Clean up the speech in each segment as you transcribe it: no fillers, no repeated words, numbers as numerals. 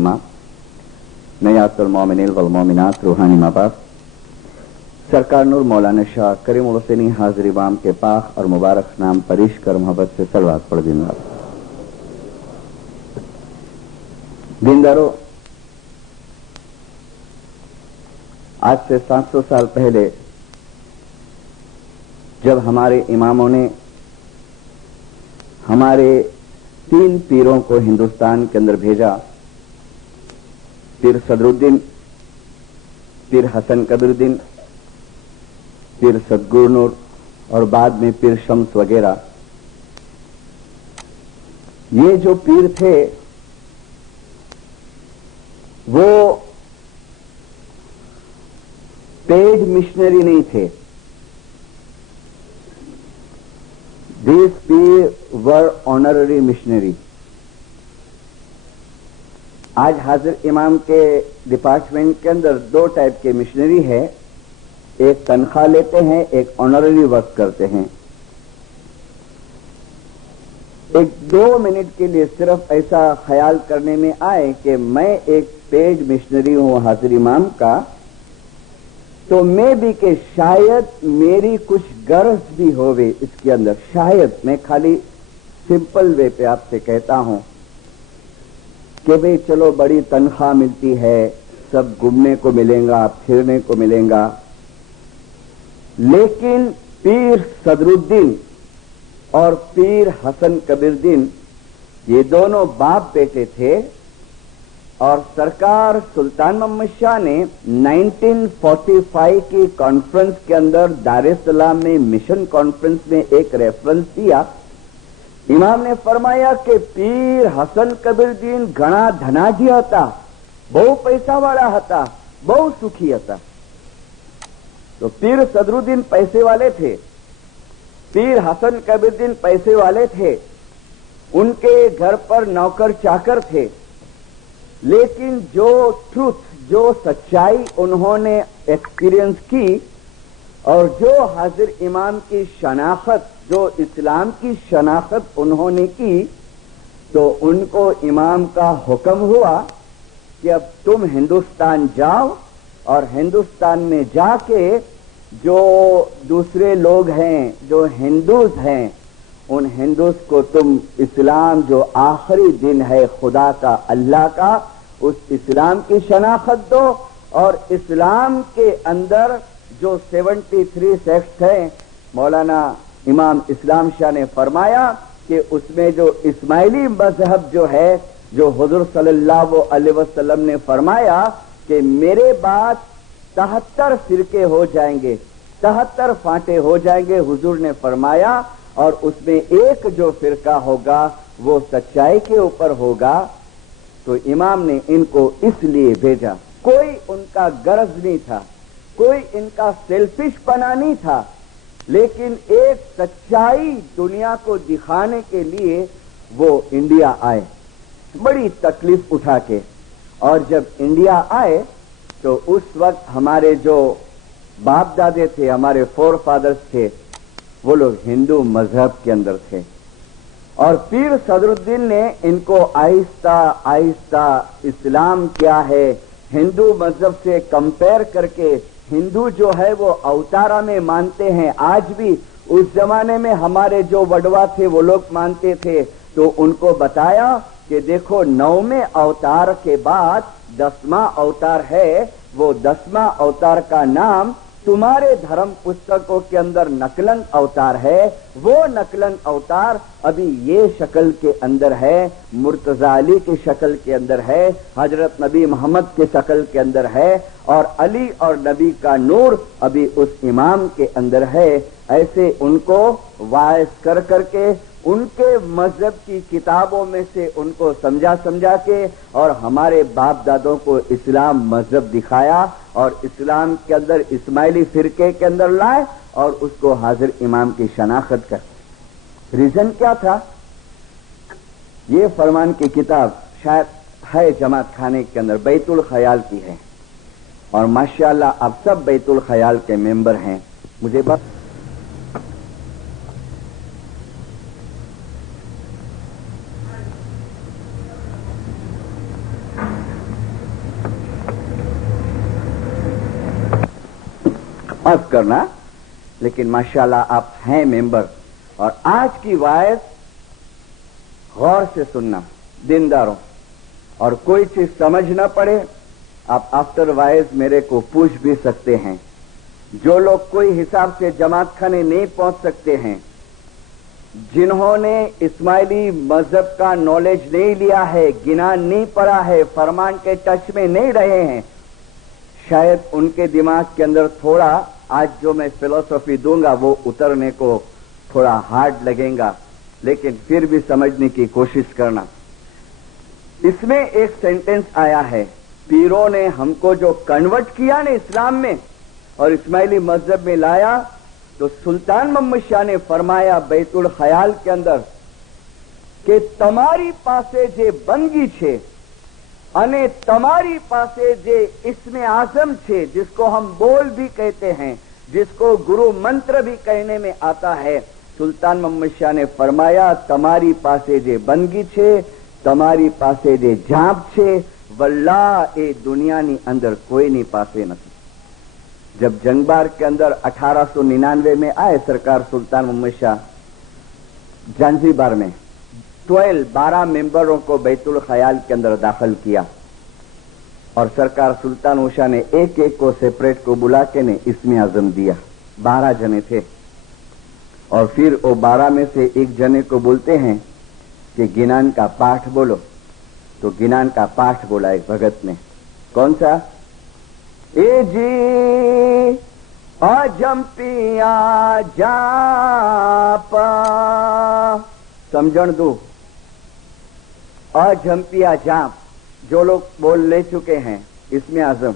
कालिमा नयातुल मोमिनीन वल मोमिनात रूहानी मबास सरकार नूर मौलाना शाह करीम हुसैनी हाजिर इमाम के पाक और मुबारक नाम परिश कर मोहब्बत से सलवात पढ़ दूंगा। दीनदारों, आज से 700 साल पहले जब हमारे इमामों ने हमारे 3 पीरों को हिंदुस्तान के अंदर भेजा, पीर सदरुद्दीन, पीर हसन कबीरुद्दीन, पीर सदगुरुनूर और बाद में पीर शम्स वगैरह, ये जो पीर थे वो पेड मिशनरी नहीं थे। These peers were honorary missionary. आज हाजिर इमाम के डिपार्टमेंट के अंदर 2 टाइप के मिशनरी है, एक तनख्वाह लेते हैं, एक ऑनररी वर्क करते हैं। एक 2 मिनट के लिए सिर्फ ऐसा ख्याल करने में आए कि मैं एक पेड मिशनरी हूं हाजिर इमाम का, तो मैं भी कि शायद मेरी कुछ गरज भी होवे इसके अंदर। शायद मैं खाली सिंपल वे पे आपसे कहता हूं कि भाई चलो बड़ी तनख्वाह मिलती है, सब घूमने को मिलेगा, फिरने को मिलेगा, लेकिन पीर सदरुद्दीन और पीर हसन कबीरुद्दीन ये दोनों बाप बेटे थे और सरकार सुल्तान मोहम्मद शाह ने 1945 की कॉन्फ्रेंस के अंदर दार-ए-सलाम में मिशन कॉन्फ्रेंस में एक रेफरेंस दिया। इमाम ने फरमाया कि पीर हसन कबीरुद्दीन घणा धनाढ्य હતા, બહુ પૈસાવાળા હતા, બહુ સુખી હતા। तो पीर सदरुद्दीन पैसे वाले थे, पीर हसन कबीरुद्दीन पैसे वाले थे, उनके घर पर नौकर चाकर थे, लेकिन जो ट्रूथ, जो सच्चाई उन्होंने एक्सपीरियंस की और जो हाजिर इमाम की शनाख्त, जो इस्लाम की शनाख्त उन्होंने की, तो उनको इमाम का हुक्म हुआ कि अब तुम हिंदुस्तान जाओ और हिंदुस्तान में जाके जो दूसरे लोग हैं, जो हिंदूज हैं, उन हिंदूज को तुम इस्लाम जो आखिरी दिन है खुदा का, अल्लाह का, उस इस्लाम की शनाख्त दो। और इस्लाम के अंदर जो 73 सेक्ट्स हैं, मौलाना इमाम इस्लाम शाह ने फरमाया कि उसमें जो इस्माइली मजहब जो है, जो हुजूर सल्लल्लाहु अलैहि वसल्लम ने फरमाया कि मेरे बाद 73 फिरके हो जाएंगे, 73 फांटे हो जाएंगे, हुजूर ने फरमाया, और उसमें एक जो फिरका होगा वो सच्चाई के ऊपर होगा। तो इमाम ने इनको इसलिए भेजा, कोई उनका गरज नहीं था, कोई इनका सेल्फिशपना नहीं था, लेकिन एक सच्चाई दुनिया को दिखाने के लिए वो इंडिया आए, बड़ी तकलीफ उठा के। और जब इंडिया आए तो उस वक्त हमारे जो बाप दादे थे, हमारे फोर फादर्स थे, वो लोग हिंदू मजहब के अंदर थे। और पीर सदरुद्दीन ने इनको आहिस्ता आहिस्ता इस्लाम क्या है हिंदू मजहब से कंपेयर करके, हिंदू जो है वो अवतारा में मानते हैं, आज भी उस जमाने में हमारे जो वडवा थे वो लोग मानते थे, तो उनको बताया कि देखो 9वें अवतार के बाद 10वां अवतार है, वो 10वां अवतार का नाम तुम्हारे धर्म पुस्तकों के अंदर नकलन अवतार है, वो नकलन अवतार अभी ये शक्ल के अंदर है, मुर्तजा अली की शक्ल के अंदर है, हजरत नबी मोहम्मद के शक्ल के अंदर है, और अली और नबी का नूर अभी उस इमाम के अंदर है। ऐसे उनको वायस कर करके उनके मजहब की किताबों में से उनको समझा समझा के और हमारे बाप दादों को इस्लाम मजहब दिखाया और इस्लाम के अंदर इस्माइली फिरके के अंदर लाए और उसको हाजिर इमाम की शनाख्त कर। रीजन क्या था? ये फरमान की किताब शायद है जमात खाने के अंदर, बैतुल ख्याल की है, और माशाअल्लाह आप सब बैतुल ख्याल के मेंबर हैं। मुझे बस माफ करना, लेकिन माशाल्लाह आप हैं मेंबर, और आज की वायद गौर से सुनना दीनदारों, और कोई चीज समझ न पड़े आप आफ्टर वाइज मेरे को पूछ भी सकते हैं। जो लोग कोई हिसाब से जमात खाने नहीं पहुंच सकते हैं, जिन्होंने इस्माइली मजहब का नॉलेज नहीं लिया है, गिनान नहीं पढ़ा है, फरमान के टच में नहीं रहे हैं, शायद उनके दिमाग के अंदर थोड़ा आज जो मैं फिलॉसफी दूंगा वो उतरने को थोड़ा हार्ड लगेगा, लेकिन फिर भी समझने की कोशिश करना। इसमें एक सेंटेंस आया है, पीरों ने हमको जो कन्वर्ट किया ना इस्लाम में और इस्माइली मजहब में लाया, तो सुल्तान मोहम्मद शाह ने फरमाया बैतुल ख्याल के अंदर कि તમારી પાસે જે બંદગી છે અને તમારી પાસે જે इस्म आजम છે, जिसको हम बोल भी कहते हैं, जिसको गुरु मंत्र भी कहने में आता है, सुल्तान मोहम्मद शाह ने फरमाया તમારી પાસે જે બંદગી છે, તમારી પાસે જે જાપ છે, વલ્લાહ એ દુનિયાની અંદર કોઈની પાસે નથી। जब जंगबार के अंदर 1899 में आए सरकार सुल्तान मोहम्मद शाह जांजीबार में 12 मेंबरों को बैतुल ख्याल के अंदर दाखिल किया, और सरकार सुल्तान शाह ने एक एक को सेपरेट को बुला के ने इस्म आजम दिया। 12 जने थे, और फिर वो 12 में से एक जने को बोलते हैं कि गिनान का पाठ बोलो, तो गिनान का पाठ बोला एक भगत ने। कौन सा? ए जी अजम्पिया जाप, समझण दो, अजम्पिया जाप जो लोग बोल ले चुके हैं इसमें आजम।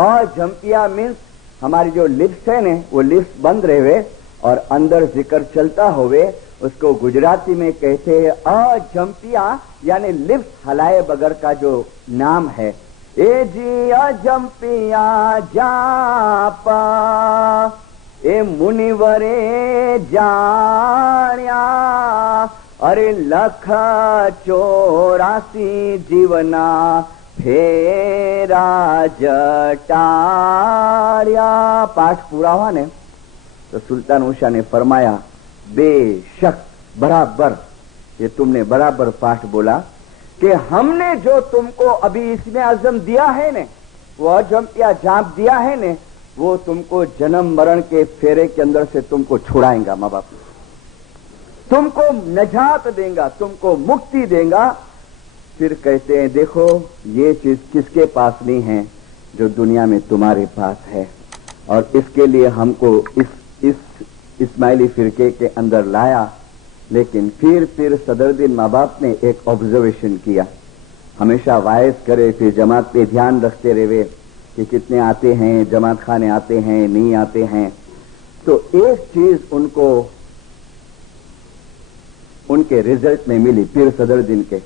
अजम्पिया मीन्स हमारी जो लिप्स है ने वो लिप्स बंद रहे और अंदर जिक्र चलता होवे, उसको गुजराती में कहते हैं अजम्पिया, यानी लिप्स हलाए बगैर का जो नाम है। ए जी अजम्पिया जापा, ए मुनिवरे जाण्या, अरे लख 84 जीवना फेरा जटाड़िया। पाठ पूरा हुआ ने तो सुल्तान उषा ने फरमाया बेशक बराबर, ये तुमने बराबर पाठ बोला कि हमने जो तुमको अभी इसमें आजम दिया है ने, वो अजम्पिया जाप दिया है ने, वो तुमको जन्म मरण के फेरे के अंदर से तुमको छुड़ाएगा, माँ बाप तुमको नजात देगा, तुमको मुक्ति देगा। फिर कहते हैं देखो ये चीज किसके पास नहीं है जो दुनिया में तुम्हारे पास है, और इसके लिए हमको इस इस्माइली फिरके के अंदर लाया। लेकिन फिर सदरुद्दीन माँ बाप ने एक ऑब्जर्वेशन किया, हमेशा वायस करे, फिर जमात पे ध्यान रखते रहे कि कितने आते हैं, जमात खाने आते हैं नहीं आते हैं। तो एक चीज उनको उनके रिजल्ट में मिली पीर सदरुद्दीन के,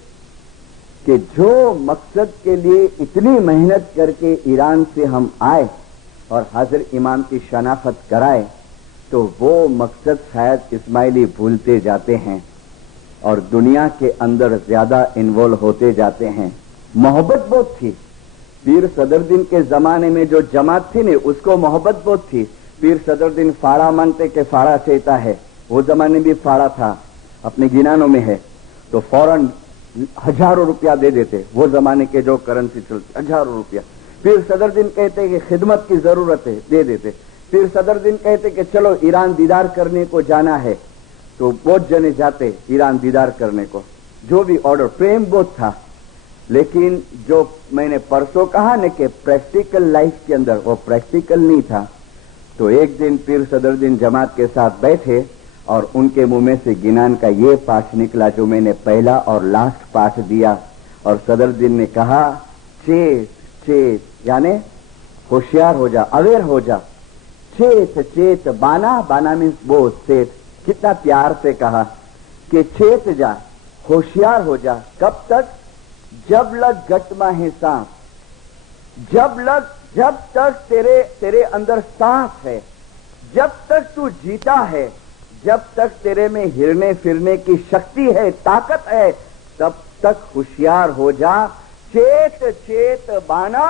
कि जो मकसद के लिए इतनी मेहनत करके ईरान से हम आए और हाजिर इमाम की शनाख्त कराए, तो वो मकसद शायद इस्माइली भूलते जाते हैं और दुनिया के अंदर ज्यादा इन्वॉल्व होते जाते हैं। मोहब्बत बहुत थी पीर सदरुद्दीन के जमाने में, जो जमात थी ने उसको मोहब्बत बहुत थी। पीर सदरुद्दीन फाड़ा मांगते कि फाड़ा चाहता है, वो जमाने में भी फाड़ा था, अपने गिनानों में है, तो फौरन हजारों रुपया दे देते, वो जमाने के जो करेंसी चलती हजारों रुपया। पीर सदरुद्दीन कहते कि खिदमत की जरूरत है, दे देते। फिर सदरुद्दीन कहते कि चलो ईरान दीदार करने को जाना है, तो बहुत जने जाते ईरान दीदार करने को, जो भी ऑर्डर, प्रेम बहुत था। लेकिन जो मैंने परसों कहा न कि प्रैक्टिकल लाइफ के अंदर वो प्रैक्टिकल नहीं था। तो एक दिन पीर सदरुद्दीन जमात के साथ बैठे और उनके मुंह में से गिनान का ये पाठ निकला जो मैंने पहला और लास्ट पाठ दिया, और सदरुद्दीन ने कहा चेत चेत, यानी होशियार हो जा, अवेयर हो जा। चेत चेत, बाना, बाना मीन्स बोझ, चेत, कितना प्यार से कहा कि चेत जा, होशियार हो जा। कब तक? जब लग गटमा है सांस, जब तक तेरे अंदर सांस है, जब तक तू जीता है, जब तक तेरे में हिरने फिरने की शक्ति है, ताकत है, तब तक होशियार हो जा। चेत चेत बाना,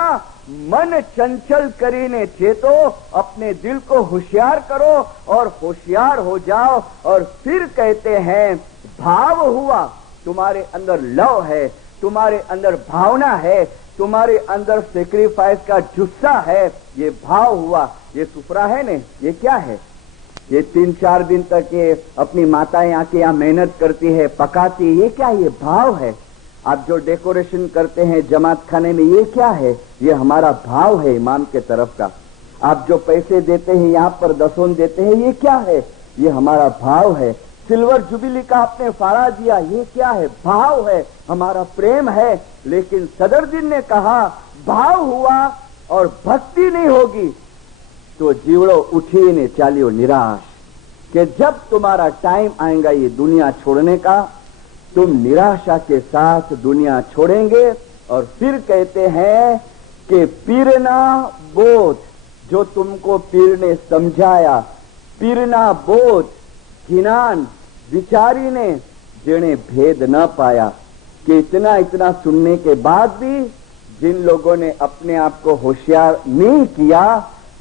मन चंचल करीने चेतो, अपने दिल को होशियार करो और होशियार हो जाओ। और फिर कहते हैं भाव हुआ, तुम्हारे अंदर लव है, तुम्हारे अंदर भावना है, तुम्हारे अंदर सेक्रीफाइस का जुस्सा है, ये भाव हुआ। ये सुफरा है ने, ये क्या है? ये 3-4 दिन तक ये अपनी माताएं आके यहाँ मेहनत करती है, पकाती है, ये क्या? ये भाव है। आप जो डेकोरेशन करते हैं जमात खाने में, ये क्या है? ये हमारा भाव है इमाम के तरफ का। आप जो पैसे देते हैं यहाँ पर दसों देते हैं, ये क्या है? ये हमारा भाव है। सिल्वर जुबिली का आपने फाड़ा दिया, ये क्या है? भाव है, हमारा प्रेम है। लेकिन सदरुद्दीन ने कहा भाव हुआ और भक्ति नहीं होगी तो जीवड़ो उठी ने चालियो निराश, कि जब तुम्हारा टाइम आएगा ये दुनिया छोड़ने का, तुम निराशा के साथ दुनिया छोड़ेंगे। और फिर कहते हैं कि पीरना बोझ, जो तुमको पीर ने समझाया, पीरना बोझ किनान विचारी ने जिन्हें भेद न पाया, कि इतना इतना सुनने के बाद भी जिन लोगों ने अपने आप को होशियार नहीं किया,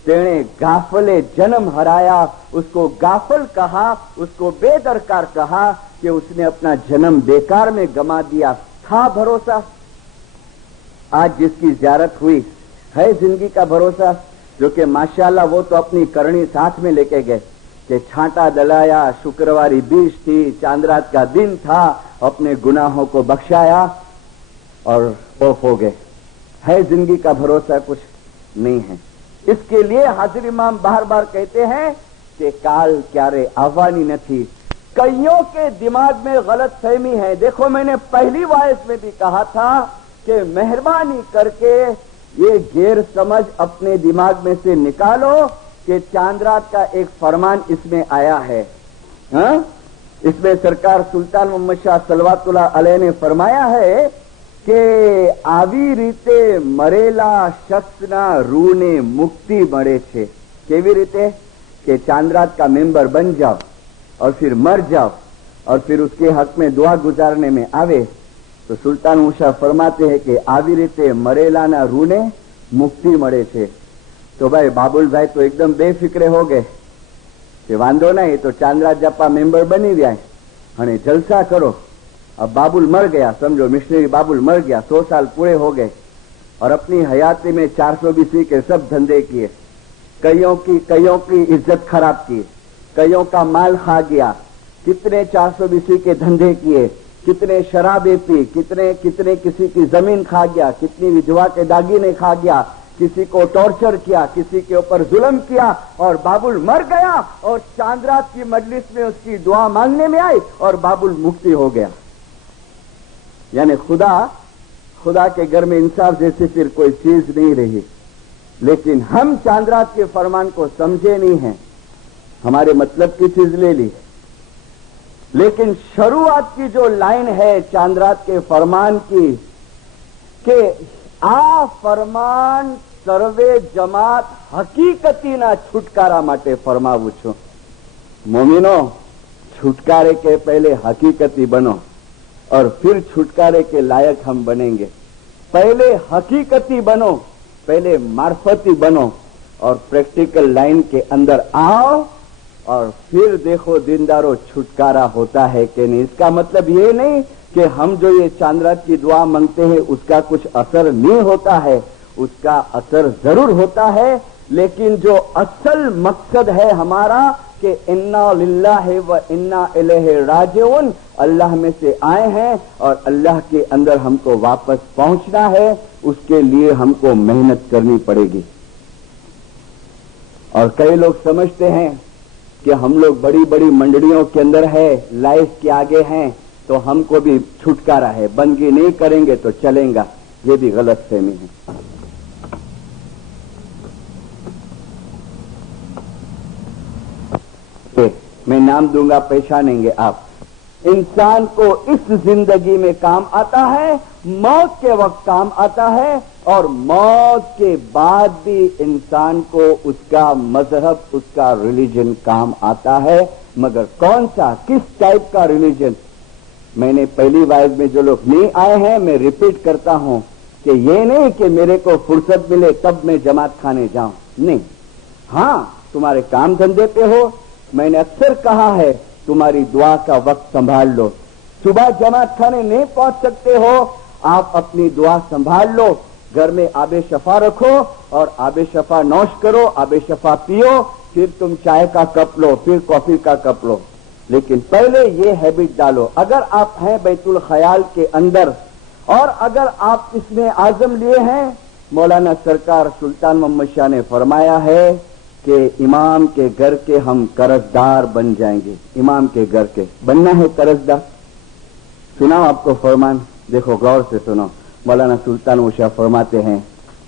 तेने गाफले जन्म हराया, उसको गाफल कहा, उसको बेदरकार कहा कि उसने अपना जन्म बेकार में गमा दिया। था भरोसा? आज जिसकी ज़ियारत हुई है जिंदगी का भरोसा, जो कि माशाल्लाह वो तो अपनी करनी साथ में लेके गए कि छांटा दलाया, शुक्रवारी बीज थी, चांदरात का दिन था, अपने गुनाहों को बख्शाया और ऑफ हो गए। है जिंदगी का भरोसा? कुछ नहीं है। इसके लिए हाजिर इमाम बार बार कहते हैं कि काल क्यारे आवानी नहीं। कईयों के दिमाग में गलत फहमी है। देखो, मैंने पहली वायस में भी कहा था कि मेहरबानी करके ये गैर समझ अपने दिमाग में से निकालो कि चांदरात का एक फरमान इसमें आया है। हाँ? इसमें सरकार सुल्तान मोहम्मद शाह सलवातुल्लाह अलैह ने फरमाया है कि આવી રીતે મરેલા શખ્સના રૂને મુક્તિ મળે છે। કેવી રીતે? कि चांदरात का मेंबर बन जाओ और फिर मर जाओ और फिर उसके हक में दुआ गुजारने में आवे तो सुल्तान मूसा फरमाते हैं कि આવી રીતે મરેલાના રૂને મુક્તિ મળે છે। तो भाई बाबुल भाई तो एकदम बेफिक्रे हो गए कि वांधो नहीं, तो चांदरात जपा मेंबर बनी गया है, जलसा करो। अब बाबुल मर गया, समझो मिशनरी बाबुल मर गया, 100 साल पूरे हो गए और अपनी हयाती में 420 के सब धंधे किए, कईयों की इज्जत खराब की, कईयों का माल खा गया, कितने 420 के धंधे किए, कितने शराबे पी, कितने किसी की जमीन खा गया, कितनी विधवा के दागीने खा गया, किसी को टॉर्चर किया, किसी के ऊपर जुल्म किया और बाबुल मर गया और चांदरात की मजलिस में उसकी दुआ मांगने में आई और बाबुल मुक्ति हो गया। यानी खुदा के घर में इंसाफ जैसी फिर कोई चीज नहीं रही। लेकिन हम चांदरात के फरमान को समझे नहीं हैं, हमारे मतलब की चीज ले ली। लेकिन शुरुआत की जो लाइन है चांदरात के फरमान की कि आ फरमान सर्वे जमात हकीकतीना छुटकारा माटे फरमावुं छुं। मोमिनो, छुटकारे के पहले हकीकती बनो और फिर छुटकारे के लायक हम बनेंगे। पहले हकीकती बनो, पहले मार्फती बनो और प्रैक्टिकल लाइन के अंदर आओ और फिर देखो दीनदारों छुटकारा होता है कि नहीं। इसका मतलब ये नहीं कि हम जो ये चांदरात की दुआ मांगते हैं उसका कुछ असर नहीं होता है, उसका असर जरूर होता है। लेकिन जो असल मकसद है हमारा कि इन्ना लिल्लाहि व इन्ना इलैहि राजिऊन, अल्लाह में से आए हैं और अल्लाह के अंदर हमको वापस पहुंचना है, उसके लिए हमको मेहनत करनी पड़ेगी। और कई लोग समझते हैं कि हम लोग बड़ी बड़ी मंडलियों के अंदर है, लाइफ के आगे हैं, तो हमको भी छुटकारा है, बंदगी नहीं करेंगे तो चलेगा। ये भी गलत फहमी है। मैं नाम दूंगा, पहचानेंगे आप। इंसान को इस जिंदगी में काम आता है, मौत के वक्त काम आता है और मौत के बाद भी इंसान को उसका मजहब, उसका रिलीजन काम आता है। मगर कौन सा, किस टाइप का रिलीजन? मैंने पहली वाइज में जो लोग नहीं आए हैं, मैं रिपीट करता हूं کہ یہ نہیں کہ میرے کو فرصت ملے کب میں جماعت کھانے جاؤں، نہیں. ہاں تمہارے کام دھندے پہ ہو، میں نے اکثر کہا ہے تمہاری دعا کا وقت سنبھال لو. صبح جماعت کھانے نہیں پہنچ سکتے ہو، آپ اپنی دعا سنبھال لو. گھر میں آب شفا رکھو اور آب شفا نوش کرو، آب شفا پیو، پھر تم چائے کا کپ لو، پھر کافی کا کپ لو. لیکن پہلے یہ ہیبٹ ڈالو. اگر آپ ہیں بیت الخیال کے اندر اور اگر آپ اس میں عزم لیے ہیں، مولانا سرکار سلطان محمد شاہ نے فرمایا ہے کہ امام کے گھر کے ہم قرضدار بن جائیں گے. امام کے گھر کے بننا ہے قرضدار. سناؤ آپ کو فرمان، دیکھو غور سے سنو. مولانا سلطان شاہ فرماتے ہیں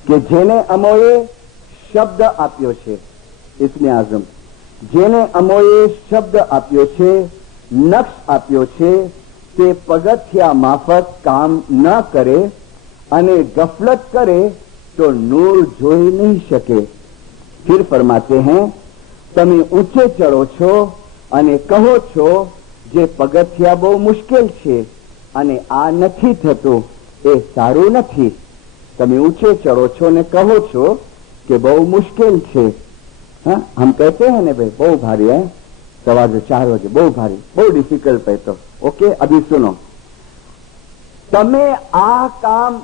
کہ جینے اموئے شبد آپیو چھے، اس میں عزم જેને અમોએ શબ્દ આપ્યો છે, નક્ષ આપ્યો છે, તે પગથિયા માફક કામ ન કરે અને ગફલત કરે તો નૂર જોઈ નહીં શકે. फिर फरमाते हैं તમે ઊંચે ચડો છો અને કહો છો જે પગથિયા બહુ મુશ્કેલ છે અને આ નથી થતું એ સારું નથી. તમે ઊંચે ચડો છો અને કહો છો કે બહુ મુશ્કેલ છે. हाँ, हम कहते हैं ना भाई बहुत भारी है, 4:15 बजे बहुत भारी, बहुत डिफिकल्ट है. तो ओके, अभी सुनो. તમે આ કામ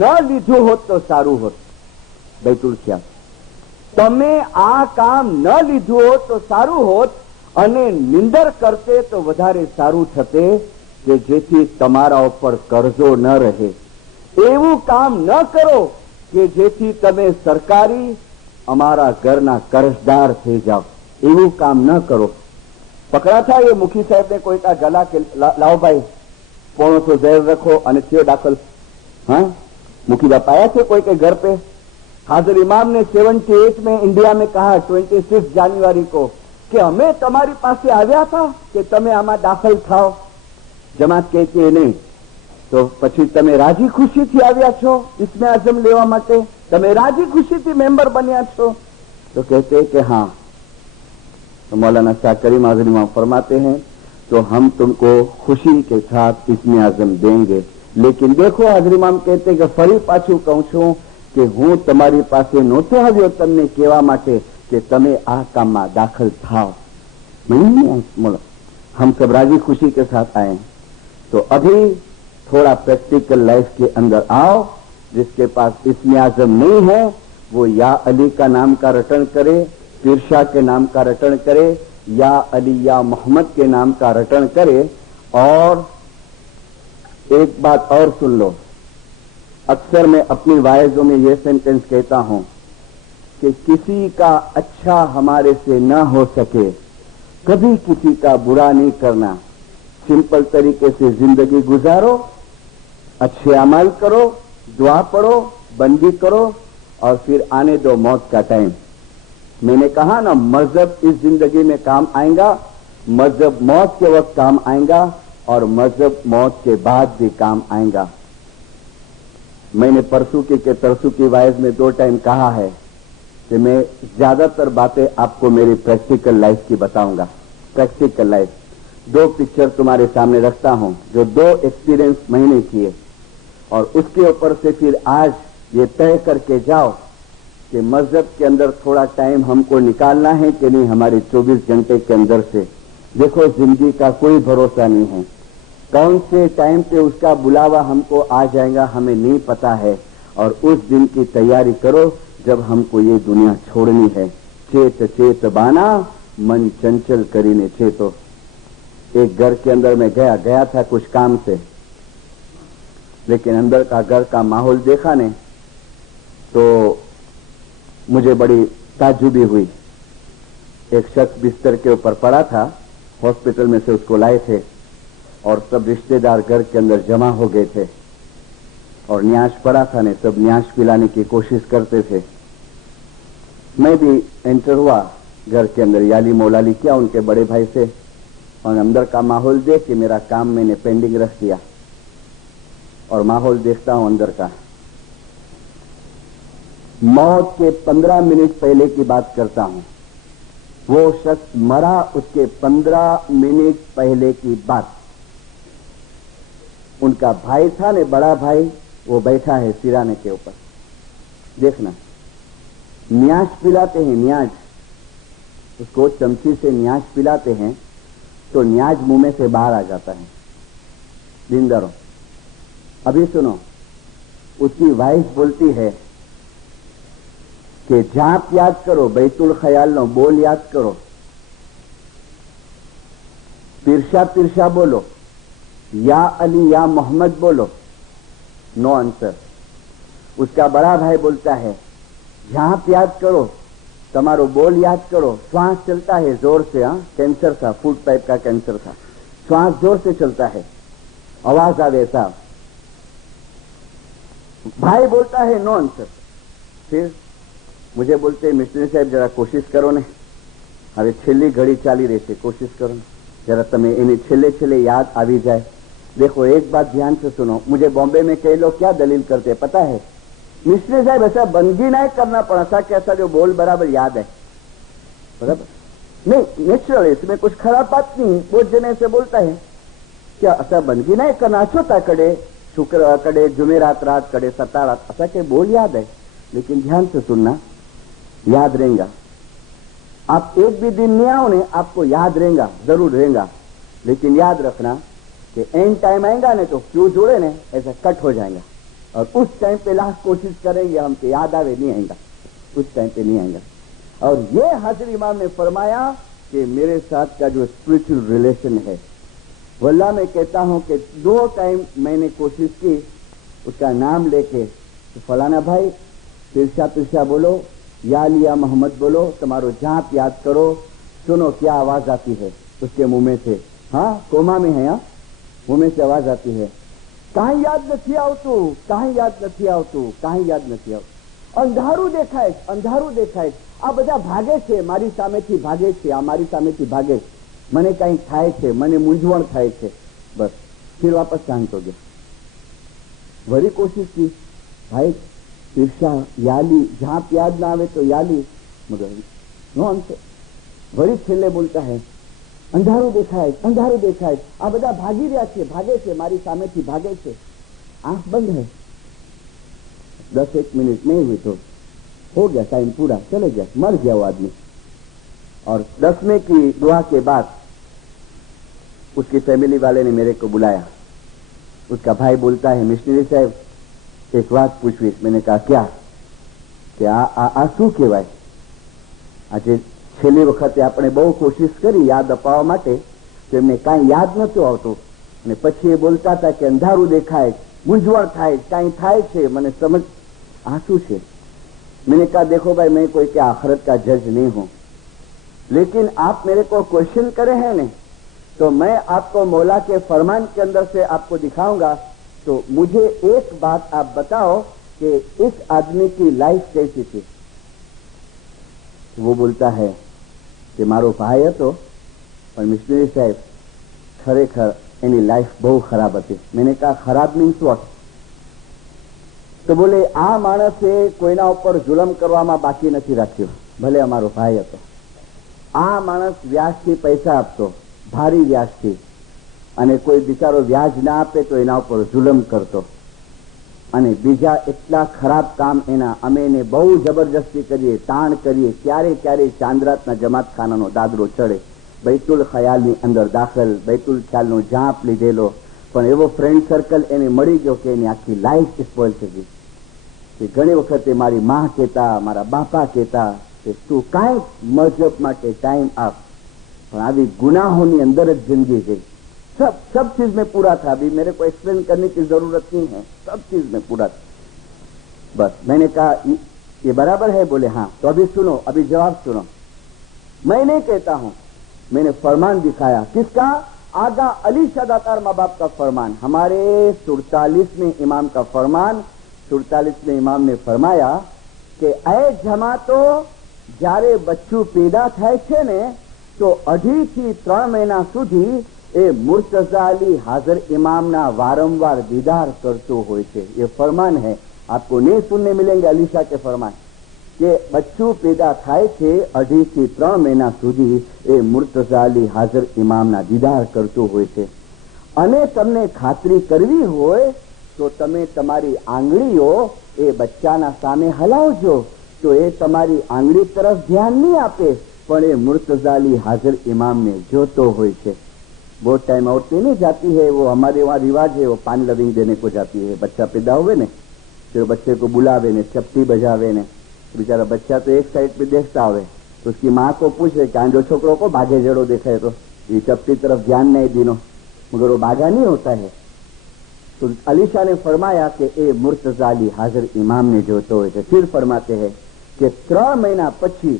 ન લીધું હોત તો સારું હોત. बैतुल ख्याल, તમે આ કામ ન લીધું હોત તો સારું હોત અને નિંદર કરતે તો વધારે સારું થતે કે જેથી તમારા ઉપર કરજો ન રહે. એવું કામ ન કરો કે જેથી તમે સરકારી અમારા ઘરના कर्जदार થઈ જાઓ. એવું કામ ન કરો. પકડા था ये मुखी साहब ने कोई का गला के लाओ भाई पौनो तो जहर रखो અને થયો દાખલ. हाँ, मुखी बाप आया थे कोई के घर पे. हाजिर इमाम ने 78 में इंडिया में कहा 26 જાન્યુઆરી को कि અમે તમારી પાસે આવ્યા था કે તમે આમાં દાખલ થાઓ. જમાત કહે કે નહીં, તો પછી તમે રાજી ખુશીથી આવ્યા છો इसमें आजम लेवा માટે? તમે राजी खुशी थी मेंबर बनिया छो? तो कहते हैं कि हाँ. तो मौलाना शाह करीम आज़म इमाम फरमाते हैं तो हम तुमको खुशी के साथ इसमें आजम देंगे. लेकिन देखो हाजिर इमाम कहते हैं कि फरी पाछू कहूं छूं कि हूं तमारी पासे नहोतो આવ્યો તમને કહેવા માટે कि તમે આ કામમાં દાખલ થાઓ. नहीं, हम सब राजी खुशी के साथ आए. तो अभी थोड़ा प्रैक्टिकल लाइफ के अंदर आओ. जिसके पास इसमें आजम नहीं है वो या अली का नाम का रटन करे, पीरशाह के नाम का रटन करे, या अली या मोहम्मद के नाम का रटन करे. और एक बात और सुन लो, अक्सर मैं अपनी वायजों में ये सेंटेंस कहता हूं कि किसी का अच्छा हमारे से न हो सके, कभी किसी का बुरा नहीं करना. सिंपल तरीके से जिंदगी गुजारो, अच्छे अमल करो, दुआ पढ़ो, बंदी करो और फिर आने दो मौत का टाइम. मैंने कहा ना, मजहब इस जिंदगी में काम आएगा, मजहब मौत के वक्त काम आएगा और मजहब मौत के बाद भी काम आएगा. मैंने परसों के तरसों की वाइज में 2 टाइम कहा है कि मैं ज्यादातर बातें आपको मेरी प्रैक्टिकल लाइफ की बताऊंगा. प्रैक्टिकल लाइफ 2 पिक्चर तुम्हारे सामने रखता हूं जो 2 एक्सपीरियंस मैंने किए और उसके ऊपर से फिर आज ये तय करके जाओ कि मस्जिद के अंदर थोड़ा टाइम हमको निकालना है कि नहीं हमारे 24 घंटे के अंदर से. देखो जिंदगी का कोई भरोसा नहीं है, कौन से टाइम पे उसका बुलावा हमको आ जाएगा हमें नहीं पता है. और उस दिन की तैयारी करो जब हमको ये दुनिया छोड़नी है. चेत चेत बाना मन चंचल करीने चेतो. एक घर के अंदर मैं गया था कुछ काम से, लेकिन अंदर का घर का माहौल देखा ने तो मुझे बड़ी ताज्जुबी हुई. एक शख्स बिस्तर के ऊपर पड़ा था, हॉस्पिटल में से उसको लाए थे और सब रिश्तेदार घर के अंदर जमा हो गए थे और न्याश पड़ा था ने सब न्याश पिलाने की कोशिश करते थे. मैं भी एंटर हुआ घर के अंदर, याली मौलाली किया उनके बड़े भाई से और अंदर का माहौल देख के मेरा काम मैंने पेंडिंग रख दिया और माहौल देखता हूं अंदर का. मौत के 15 मिनट पहले की बात करता हूं. वो शख्स मरा उसके 15 मिनट पहले की बात. उनका भाई था ने, बड़ा भाई, वो बैठा है सिराने के ऊपर, देखना, न्याज पिलाते हैं, न्याज, उसको चमची से न्याज पिलाते हैं तो न्याज मुंह में से बाहर आ जाता है। दीनदारों, अभी सुनो, उसकी वाइफ बोलती है कि जाप याद करो, बैतुल ख्याल नो बोल याद करो, पिरशा पिरशा बोलो, या अली या मोहम्मद बोलो। No answer. उसका बड़ा भाई बोलता है जाप याद करो, तमारो बोल याद करो, श्वास चलता है जोर से, हाँ, कैंसर था, फूड पाइप का कैंसर था, श्वास जोर से चलता है, आवाज आवे साहब। भाई बोलता है नो आंसर। फिर मुझे बोलते हैं मिस्त्री साहब जरा कोशिश करो ने, હવે છેલ્લી ઘડી ચાલી રહી છે, कोशिश करो जरा તમે એની છેલ્લે છેલ્લે याद આવી जाए। देखो एक बात ध्यान से सुनो, मुझे बॉम्बे में कई लोग क्या दलील करते हैं पता है, मिस्त्री साहब ऐसा बंदगी नहीं करना पड़ा था कि ऐसा जो बोल बराबर याद है, बराबर नहीं, नेचुरल, इसमें कुछ खराब बात नहीं। बहुत जने से बोलता है क्या ऐसा बंदगी नहीं करना, छोटा कड़े शुक्र कड़े जुमेरात रात कड़े सत्ता रात, ऐसा के बोल याद है। लेकिन ध्यान से सुनना, याद रहेगा। आप एक भी दिन नहीं आओ ने, आपको याद रहेगा, जरूर रहेगा। लेकिन याद रखना कि एंड टाइम आएगा ने तो क्यों जोड़े ने ऐसा कट हो जाएगा, और उस टाइम पे लास्ट कोशिश करेंगे हम कि याद आवे, नहीं आएगा, उस टाइम पे नहीं आएगा। और ये हाजिर इमाम ने फरमाया कि मेरे साथ का जो स्पिरिचुअल रिलेशन है, वल्लाह मैं कहता हूं कि 2 टाइम मैंने कोशिश की उसका नाम लेके, तो फलाना भाई पिरशा पिरशा बोलो, या लिया मोहम्मद बोलो, तुम्हारो जाप याद करो, सुनो क्या आवाज आती है उसके मुंह में से, हाँ कोमा में है, हाँ मुंह में से आवाज आती है, कहीं याद नहीं आवતું, कहीं याद नहीं आवતું, कहीं याद नहीं आवતું, અંધારું દેખાય, અંધારું દેખાય, આ બધા ભાગે છે, મારી સામેથી ભાગે છે, આ મારી સામેથી ભાગે છે, મને કંઈ થાય છે, મને મૂંઝવણ થાય છે, બસ फिर वापस शांत हो गया। वरी कोशिश की, भाई ईर्षा याली, झाप याद ना आवे तो याली, मगर नो आंसर। वरी छेल्ले बोलता है अंधारू देखाय, अंधारू देखाय, आ बधा भागी रह्या छे, भागे छे, मारी सामेथी भागे छे, आंख बंद है। 10-1 मिनट नहीं हुई तो हो गया, टाइम पूरा, चले गया, मर गया वो आदमी। और 10वें की दुआ के बाद उसकी फैमिली वाले ने मेरे को बुलाया। उसका भाई बोलता है मिशनरी साहब एक बात पूछवी। मैंने कहा क्या? कि आ શું કહેવાય? આજે છેલ્લી વખતે આપણે બહુ કોશિશ કરી યાદ અપાવવા માટે, તો એમને કાંઈ યાદ નહોતું આવતું, અને પછી એ બોલતા હતા કે અંધારું દેખાય, મૂંઝવણ થાય, કાંઈ થાય છે, મને સમજ, આ શું છે? मैंने कहा देखो भाई मैं कोई क्या आखिरत का जज नहीं हूं, लेकिन आप मेरे को क्वेश्चन करे हैं ने, तो मैं आपको मौला के फरमान के अंदर से आपको दिखाऊंगा। तो मुझे एक बात आप बताओ कि इस आदमी की लाइफ कैसी थी? वो बोलता है कि मारो भाई હતો પણ મિસ્ટરી સાહેબ ખરેખર એની લાઈફ બહુ ખરાબ હતી। मैंने कहा खराब मीन्स व्हाट? तो बोले आ माणसे कोईना ઉપર जुलम કરવામાં બાકી નથી રાખ્યો, ભલે અમારો ભાઈ હતો। આ માણસ વ્યાજથી પૈસા આપતો, ભારી વ્યાજથી, અને કોઈ બિચારો વ્યાજ ના આપે તો એના ઉપર જુલમ કરતો, અને બીજા એટલા ખરાબ કામ એના, અમે એને બહુ જબરજસ્તી કરીએ, તાણ કરીએ, ક્યારે ક્યારે ચાંદરાતના જમાતખાનાનો દાદરો ચડે, बैतुल ख्यालની અંદર દાખલ, बैतुल ખ્યાલનો જાપ લીધેલો, પણ એવો ફ્રેન્ડ સર્કલ એને મળી ગયો કે એની આખી લાઈફ સ્પોઇલ થઈ ગઈ। કે ઘણી વખતે મારી માં કહેતા, મારા બાપા કહેતા કે તું કાંઈ મજબ માટે ટાઈમ આપ, પણ આવી ગુનાહોની અંદર જ જિંદગી ગઈ। सब चीज में पूरा था, अभी मेरे को एक्सप्लेन करने की जरूरत नहीं है, सब चीज में पूरा था। बस मैंने कहा ये बराबर है? बोले हाँ। तो अभी सुनो, अभी जवाब सुनो। मैं नहीं कहता हूं, मैंने फरमान दिखाया। किसका? आगा अली शादातार माँ बाप का फरमान, हमारे 47वें इमाम का फरमान। 47वें इमाम ने फरमाया कि ऐ जमातो જ્યારે બચ્ચું પેદા થાય છે ને તો 2.5 થી 3 મહિના સુધી એ મુર્તઝા અલી હાજર इमामना वारंवार दीदार करतो होय छे। ये फरमान है, आपको नहीं सुनने मिलेंगे अली शाह के फरमान कि बच्चू पैदा थाय छे 2.5 થી 3 મહિના સુધી એ મુર્તઝા અલી હાજર इमामना दीदार करतो होय छे। અને તમને ખાતરી કરવી હોય તો તમે તમારી આંગળીઓ એ બચ્ચાના સામે હલાવજો તો એ તમારી આંગળી તરફ ધ્યાન નહીં આપે, પણ એ મુર્તઝાલી हाजिर इमाम ने जोतो હોય છે। बहुत टाइम औरतें नहीं जाती है, वो हमारे वहाँ रिवाज है, वो पान लविंग देने को जाती है। बच्चा पैदा हुए ने फिर बच्चे को बुलावे ने चपटी बजावे ने, बेचारा बच्चा तो एक साइड पे देखता हुए तो उसकी माँ को पूछे कि जो छोकरों को भागे जड़ो देखे तो ये चपटी तरफ ध्यान नहीं दीनो, मगर वो भागा नहीं होता है। तो अली शाह ने फरमाया कि ए मुर्तज़ाली हाजिर इमाम ने जोतो હોય છે। फिर फरमाते हैं कि 3 મહિના પછી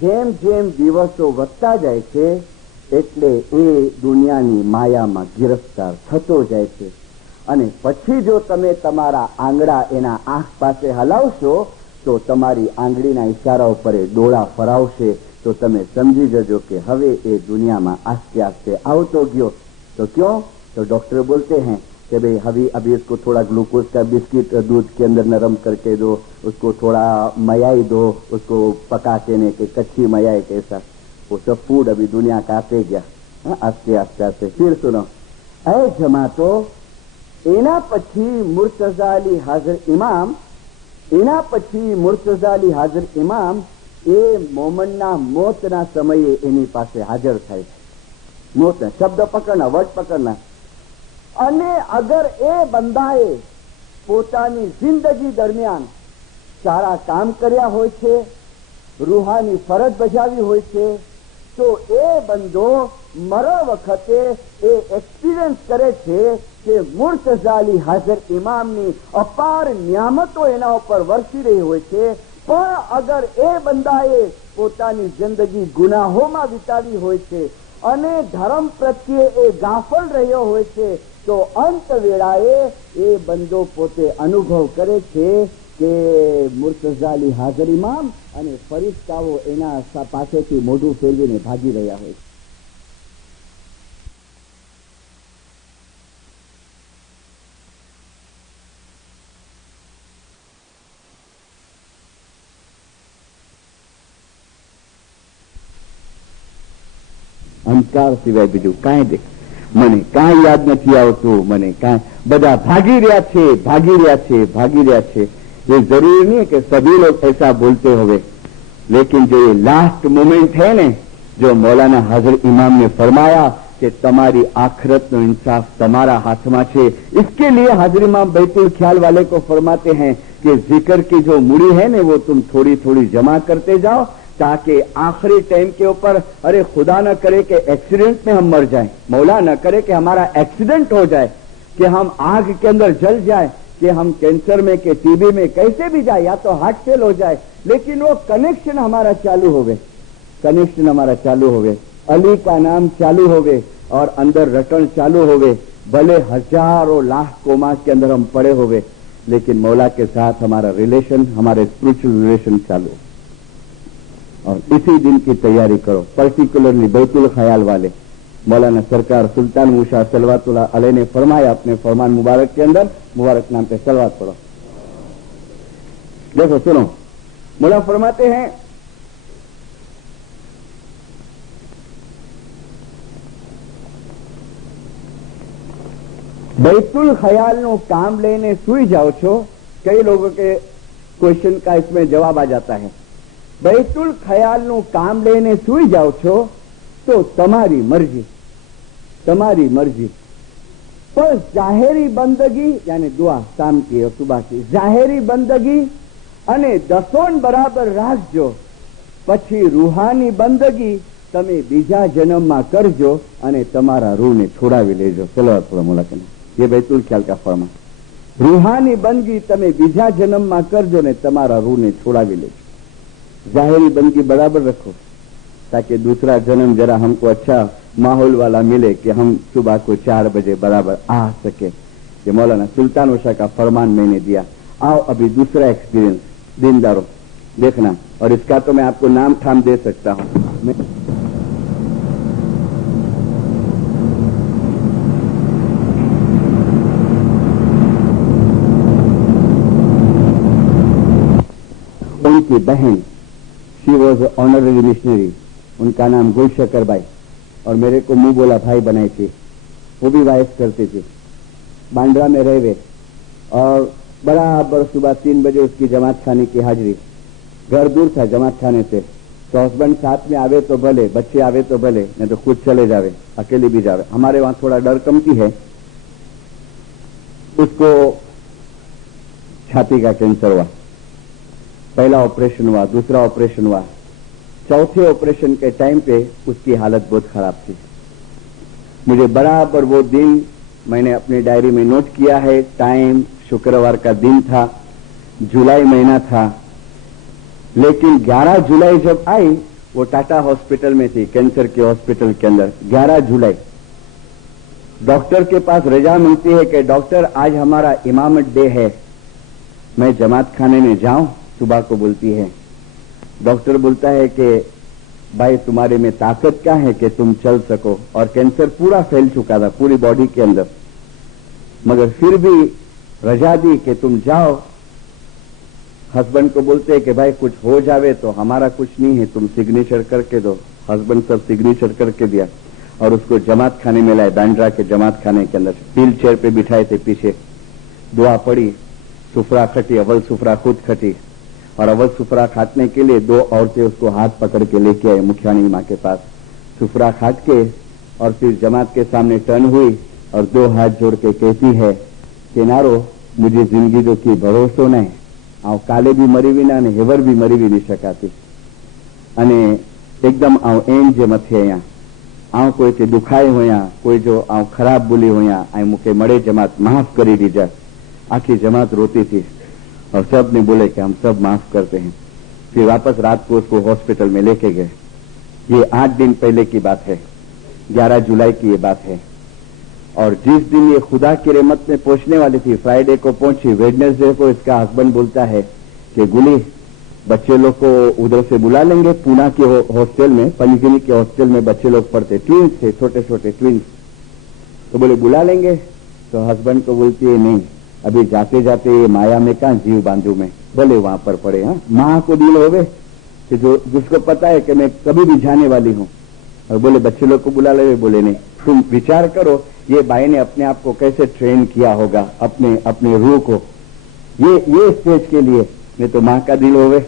જેમ જેમ દિવસો વધતા જાય છે એટલે એ દુનિયાની માયામાં ગિરફ્તાર થતો જાય છે, અને પછી જો તમે તમારા આંગળા એના આંખ પાસે હલાવશો તો તમારી આંગળીના ઈશારા ઉપર એ ડોળા ફરાવશે તો તમે સમજી જજો કે હવે એ દુનિયામાં આસ્તે આસ્તે આવતો ગયો। तो क्यों? तो डॉक्टर बोलते हैं कि भाई अभी इसको थोड़ा ग्लूकोज का बिस्किट दूध के अंदर नरम करके दो, उसको थोड़ा मयाई दो, उसको पका के ने के कच्ची मयाई कैसा, वो सब फूड अभी दुनिया का आते गया आस्ते आस्ते आस्ते। फिर सुनो ऐ जमातो, एना पछी मुर्तज़ाली हाजिर इमाम, एना पछी मुर्तज़ाली हाजिर इमाम ए मोमनना मोतना समये एनी पासे हाजर थाय छे। मोत शब्द पकड़ना, वर्ड पकड़ना। અને અગર એ બંદાએ પોતાની જિંદગી દરમિયાન સારા કામ કર્યા હોય છે, રૂહાની ફરજ બજાવી હોય છે, તો એ બંદો મરો વખતે એ એક્સપિરિયન્સ કરે છે કે મુર્તઝાલી હાજર ઇમામની અપાર નિયામતો એના ઉપર વરસી રહી હોય છે। પણ અગર એ બંદાએ પોતાની જિંદગી ગુનાહોમાં વિતાવી હોય છે અને ધર્મ પ્રત્યે એ ગાફલ રહ્યો હોય છે તો અંત વેળાએ એ બંદો પોતે અનુભવ કરે છે કે મુર્તઝાલી હાજર ઇમામ અને ફરિશ્તાઓ એના પાસેથી મોઢું ફેરવીને ભાગી રહ્યા હોય છે। અંધકાર સિવાય બીજું કાંઈ દેખ મને કાંઈ યાદ નથી આવતું, મને કાંઈ બધા ભાગી રહ્યા છે, ભાગી રહ્યા છે, भागी રહ્યા છે। ये जरूरी नहीं है कि सभी लोग ऐसा बोलते हुए, लेकिन जो ये लास्ट मोमेंट है ने, जो मौलाना हाजिर इमाम ने फरमाया कि तुम्हारी आखिरत नो इंसाफ तुम्हारा हाथ में है, इसके लिए हाजिर इमाम बैतुल ख्याल वाले को फरमाते हैं कि जिक्र की जो मुड़ी है ने वो तुम थोड़ी थोड़ी जमा करते जाओ, ताकि आखिरी टाइम के ऊपर अरे खुदा न करे कि एक्सीडेंट में हम मर जाएं, मौला न करे कि हमारा एक्सीडेंट हो जाए, कि हम आग के अंदर जल जाए, कि हम कैंसर में के टीबी में कैसे भी जाए, या तो हार्ट फेल हो जाए, लेकिन वो कनेक्शन हमारा चालू होवे, कनेक्शन हमारा चालू होवे, अली का नाम चालू होवे और अंदर रटन चालू होवे। भले हजारों लाख कोमा के अंदर हम पड़े होवे, लेकिन मौला के साथ हमारा रिलेशन, हमारे स्पिरिचुअल रिलेशन चालू। और इसी दिन की तैयारी करो। पर्टिकुलरली बैतुल ख्याल वाले मौलाना सरकार सुल्तान मूसा सलवातुल्लाह अलैह ने फरमाया अपने फरमान मुबारक के अंदर, मुबारक नाम पे सलवात पढ़ो। देखो सुनो, मौला फरमाते हैं बैतुल ख्याल નું કામ લઈને સુઈ જાઓ છો। कई लोगों के क्वेश्चन का इसमें जवाब आ जाता है। बैतुल ख्याल નું કામ લઈને સુઈ જાઓ છો તો તમારી મરજી, તમારી મરજી। पर जाहिरी बंदगी यानी दुआ शाम की और सुबह की जाहिरी बंदगी અને દસોન બરાબર રાખજો, પછી રૂહાની બંદગી તમે બીજા જન્મમાં કરજો અને તમારા રૂહને છોડાવી લેજો। સલાવત પઢો મૌલા કને। ये बैतुल ख्याल का फरमान। रूहानी बंदगी તમે બીજા જન્મમાં કરજો ને તમારા રૂહને છોડાવી લેજો। जाहिरी बंदगी बराबर रखो ताकि दूसरा जन्म जरा हमको अच्छा माहौल वाला मिले कि हम सुबह को 4 बजे बराबर आ सके। ये मौलाना सुल्तान उषा का फरमान मैंने दिया। आओ अभी दूसरा एक्सपीरियंस दीनदारों देखना, और इसका तो मैं आपको नाम ठाम दे सकता हूं। उनकी बहन, शी वॉज ऑनररी मिशनरी, उनका नाम गुलशकर बाई, और मेरे को मुंह बोला भाई बनाई थी। वो भी वाइफ करती थी, बांद्रा में रहे हुए और बराबर सुबह 3 बजे उसकी जमात खाने की हाजिरी। घर दूर था जमात खाने से, तो हस्बैंड साथ में आवे तो भले, बच्चे आवे तो भले, नहीं तो खुद चले जावे, अकेले भी जावे। हमारे वहां थोड़ा डर कमती है। उसको छाती का कैंसर हुआ, पहला ऑपरेशन हुआ, दूसरा ऑपरेशन हुआ, चौथे ऑपरेशन के टाइम पे उसकी हालत बहुत खराब थी। मुझे बराबर वो दिन मैंने अपनी डायरी में नोट किया है। टाइम शुक्रवार का दिन था, जुलाई महीना था, लेकिन 11 जुलाई जब आई, वो टाटा हॉस्पिटल में थी, कैंसर के हॉस्पिटल के अंदर। 11 जुलाई डॉक्टर के पास रजा मिलती है कि डॉक्टर आज हमारा इमामत डे है, मैं जमात खाने में जाऊं, सुबह को बोलती है। डॉक्टर बोलता है कि भाई तुम्हारे में ताकत क्या है कि तुम चल सको, और कैंसर पूरा फैल चुका था पूरी बॉडी के अंदर, मगर फिर भी रजा दी कि तुम जाओ। हस्बैंड को बोलते हैं कि भाई कुछ हो जावे तो हमारा कुछ नहीं है, तुम सिग्नेचर करके दो। हस्बैंड सब सिग्नेचर करके दिया और उसको जमात खाने में लाए, बांद्रा के जमात खाने के अंदर व्हील चेयर पे बिठाए थे पीछे। दुआ पड़ी, सुफरा खटी, अव्वल सुफरा खुद खटी, और अव्वल सुफरा खाटने के लिए 2 औरतें उसको हाथ पकड़ के लेके आए मुखियानी माँ के पास। सुफरा खाट के और फिर जमात के सामने टर्न हुई और 2 हाथ जोड़ के कहती है कि नारो मुझे जिंदगी जो की भरोસો नहीं, આવ કાલે બી મરી વિના ને હેવર બી મરી બી નહીં શકાતી, અને એકદમ આવ એમ જે મથે અહીંયા આવ કોઈ કે દુખાય હોયા, કોઈ જો આવ ખરાબ બોલી હોયા, આ મુકે મળે जमात माफ કરી दीजा। आखी जमात रोती थी और सब ने बोले कि हम सब माफ करते हैं। फिर वापस रात को उसको हॉस्पिटल में लेके गए। ये 8 दिन पहले की बात है, 11 जुलाई की ये बात है। और जिस दिन ये खुदा की रहमत में पहुंचने वाली थी, फ्राइडे को पहुंची, वेडनेसडे को इसका हस्बैंड बोलता है कि गुली बच्चे लोग को उधर से बुला लेंगे, पूना के हॉस्टल में, पंचगिनी के हॉस्टल में बच्चे लोग पढ़ते, ट्विंस थे, छोटे छोटे ट्विंस, तो बोले बुला लेंगे। तो हस्बैंड को बोलती है नहीं, अभी जाते जाते ये माया में कहां जीव बांधू में, बोले वहां पर पड़े। हाँ, मां को दिल होवे कि जो जिसको पता है कि मैं कभी भी जाने वाली हूं, और बोले बच्चे लोग को बुला ले, बोले नहीं। तुम विचार करो ये बाई ने अपने आप को कैसे ट्रेन किया होगा, अपने रूह को ये स्टेज के लिए। मैं तो मां का दिल होवे,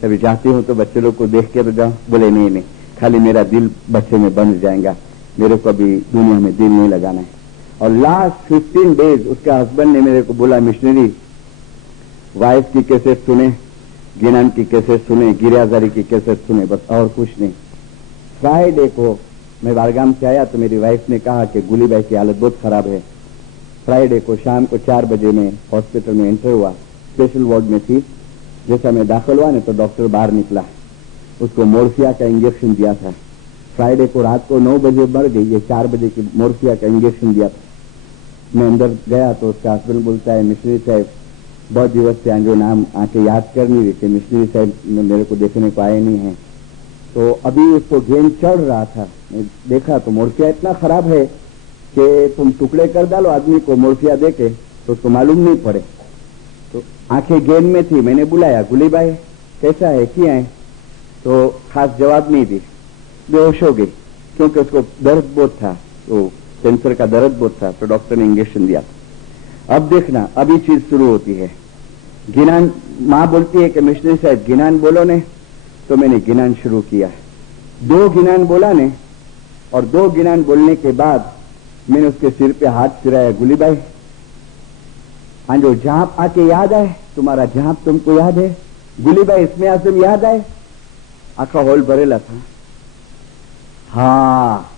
कभी जाती हूं तो बच्चे लोग को देख के तो जाऊं, बोले नहीं नहीं, खाली मेरा दिल बच्चे में बंध जाएगा, मेरे को अभी दुनिया में दिल नहीं लगाना है। और लास्ट 15 डेज उसका हस्बैंड ने मेरे को बोला, मिशनरी वाइफ की कैसेट सुने, गिनान की कैसेट सुने, गिरियाजारी की कैसेट सुने, बस और कुछ नहीं। फ्राइडे को मैं बारगाम से आया तो मेरी वाइफ ने कहा कि गुली भाई की हालत बहुत खराब है। फ्राइडे को शाम को 4 बजे में हॉस्पिटल में एंटर हुआ, स्पेशल वार्ड में थी। जैसा मैं दाखिल हुआ ना तो डॉक्टर बाहर निकला, उसको मोर्फिया का इंजेक्शन दिया था। फ्राइडे को रात को 9 बजे मर गई, ये 4 बजे की मोर्फिया का इंजेक्शन दिया था। मैं अंदर गया तो उसका हस्बैंड बोलता है, मिशनरी साहब बहुत दिवस से जो नाम आके याद कर नहीं रही थी, मिशनरी साहब मेरे को देखने को आए नहीं है। तो अभी उसको गेंद चढ़ रहा था, मैं देखा तो मोर्फिया इतना खराब है कि तुम टुकड़े कर डालो आदमी को मोर्फिया देके तो उसको मालूम नहीं पड़े। तो आंखें गेंद में थी, मैंने बुलाया, गुली भाई कैसा है, क्या है? तो खास जवाब नहीं दी, बेहोश हो गई, क्योंकि उसको दर्द बहुत था, तो कैंसर का दर्द बहुत था। तो डॉक्टर ने इंजेक्शन दिया। अब देखना, अभी चीज शुरू होती है। गिनान, मां बोलती है कि मिशनरी साहब गिनान बोलो ने, तो मैंने गिनान शुरू किया। 2 गिनान बोला ने, और 2 गिनान बोलने के बाद मैंने उसके सिर पे हाथ फिराया, गुली भाई आंजो झांप आके याद आए, तुम्हारा झांप तुमको याद है? गुली भाई इसमें आजम याद आए? आखा हॉल भरेला था। हाँ,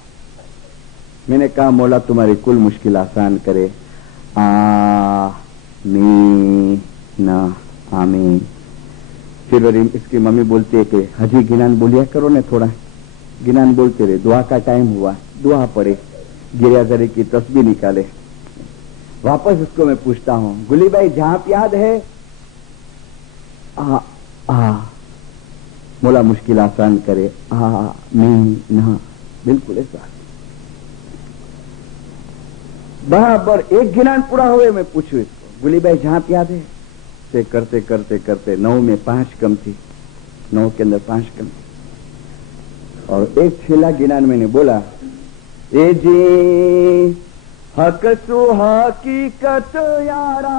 मैंने कहा मौला तुम्हारी कुल मुश्किल आसान करे, आमीन। फिर इसकी मम्मी बोलती है कि हजी गिनान बोलिया करो ने, थोड़ा गिनान बोलते रहे। दुआ का टाइम हुआ, दुआ पड़े, गिरियाजारी की तस्बीह निकाले। वापस उसको मैं पूछता हूं, गुली भाई झांप याद है? मोला मुश्किल आसान करे, ना, बिल्कुल ऐसा। बराबर 1 गिनान पूरा हुए मैं पूछू इसको, गुली भाई झांप याद है? से करते करते करते 9 में 5 कम थी, 9 के अंदर 5 कम थी। और एक छेला गिनान मैंने बोला, ए जी हक सु हकीकत यारा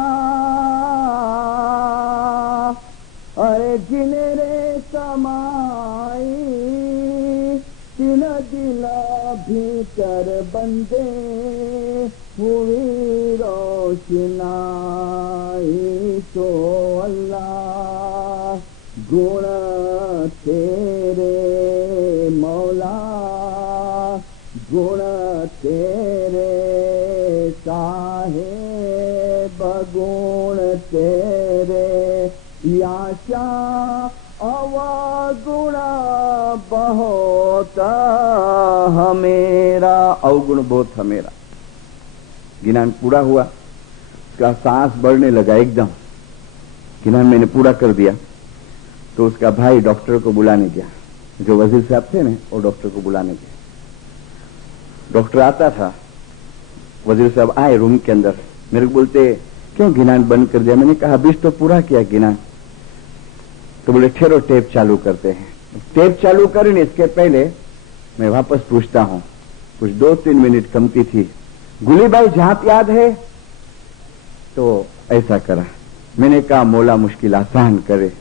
अरे जिने रे समाई तिन दिला भीतर बंदे हुई रोशनाई तो अल्लाह गुण तेरे मौला गुण तेरे साहेब गुण तेरे याशा अवगुण बहुत हमेरा अवगुण बहुत हमेरा। गिनान पूरा हुआ, उसका सांस बढ़ने लगा एकदम। गिनान मैंने पूरा कर दिया तो उसका भाई डॉक्टर को बुलाने गया, जो वजीर साहब थे ना वो डॉक्टर को बुलाने गया। डॉक्टर आता था, वजीर साहब आए रूम के अंदर, मेरे को बोलते क्यों गिनान बंद कर दिया? मैंने कहा अभी तो पूरा किया गिनान। तो बोले ठहरो टेप चालू करते हैं। टेप चालू करें इसके पहले मैं वापस पूछता हूं, कुछ 2-3 मिनट कमती थी। गुली भाई जहां याद है? तो ऐसा करा। मैंने कहा मौला मुश्किल आसान करे।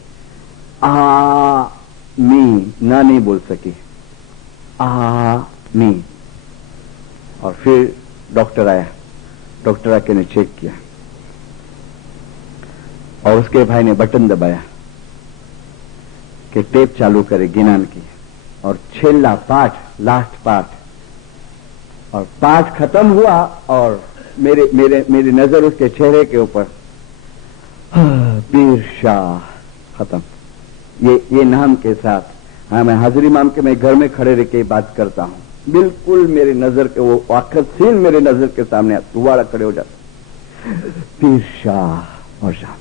मी ना नहीं बोल सकी, मी। और फिर डॉक्टर आया, डॉक्टर आके ने चेक किया और उसके भाई ने बटन दबाया कि टेप चालू करे गिनान की। और छेला पाठ, लास्ट पाठ, और पाठ खत्म हुआ और मेरी नजर उसके चेहरे के ऊपर, पीर शाह खत्म। ये नाम के साथ, हाँ मैं हाजिरी माम के मैं घर में खड़े रह के बात करता हूं, बिल्कुल मेरे नजर के वो आखिर सीन मेरे नजर के सामने दोबारा खड़े हो जाते, पीर शाह और शाह।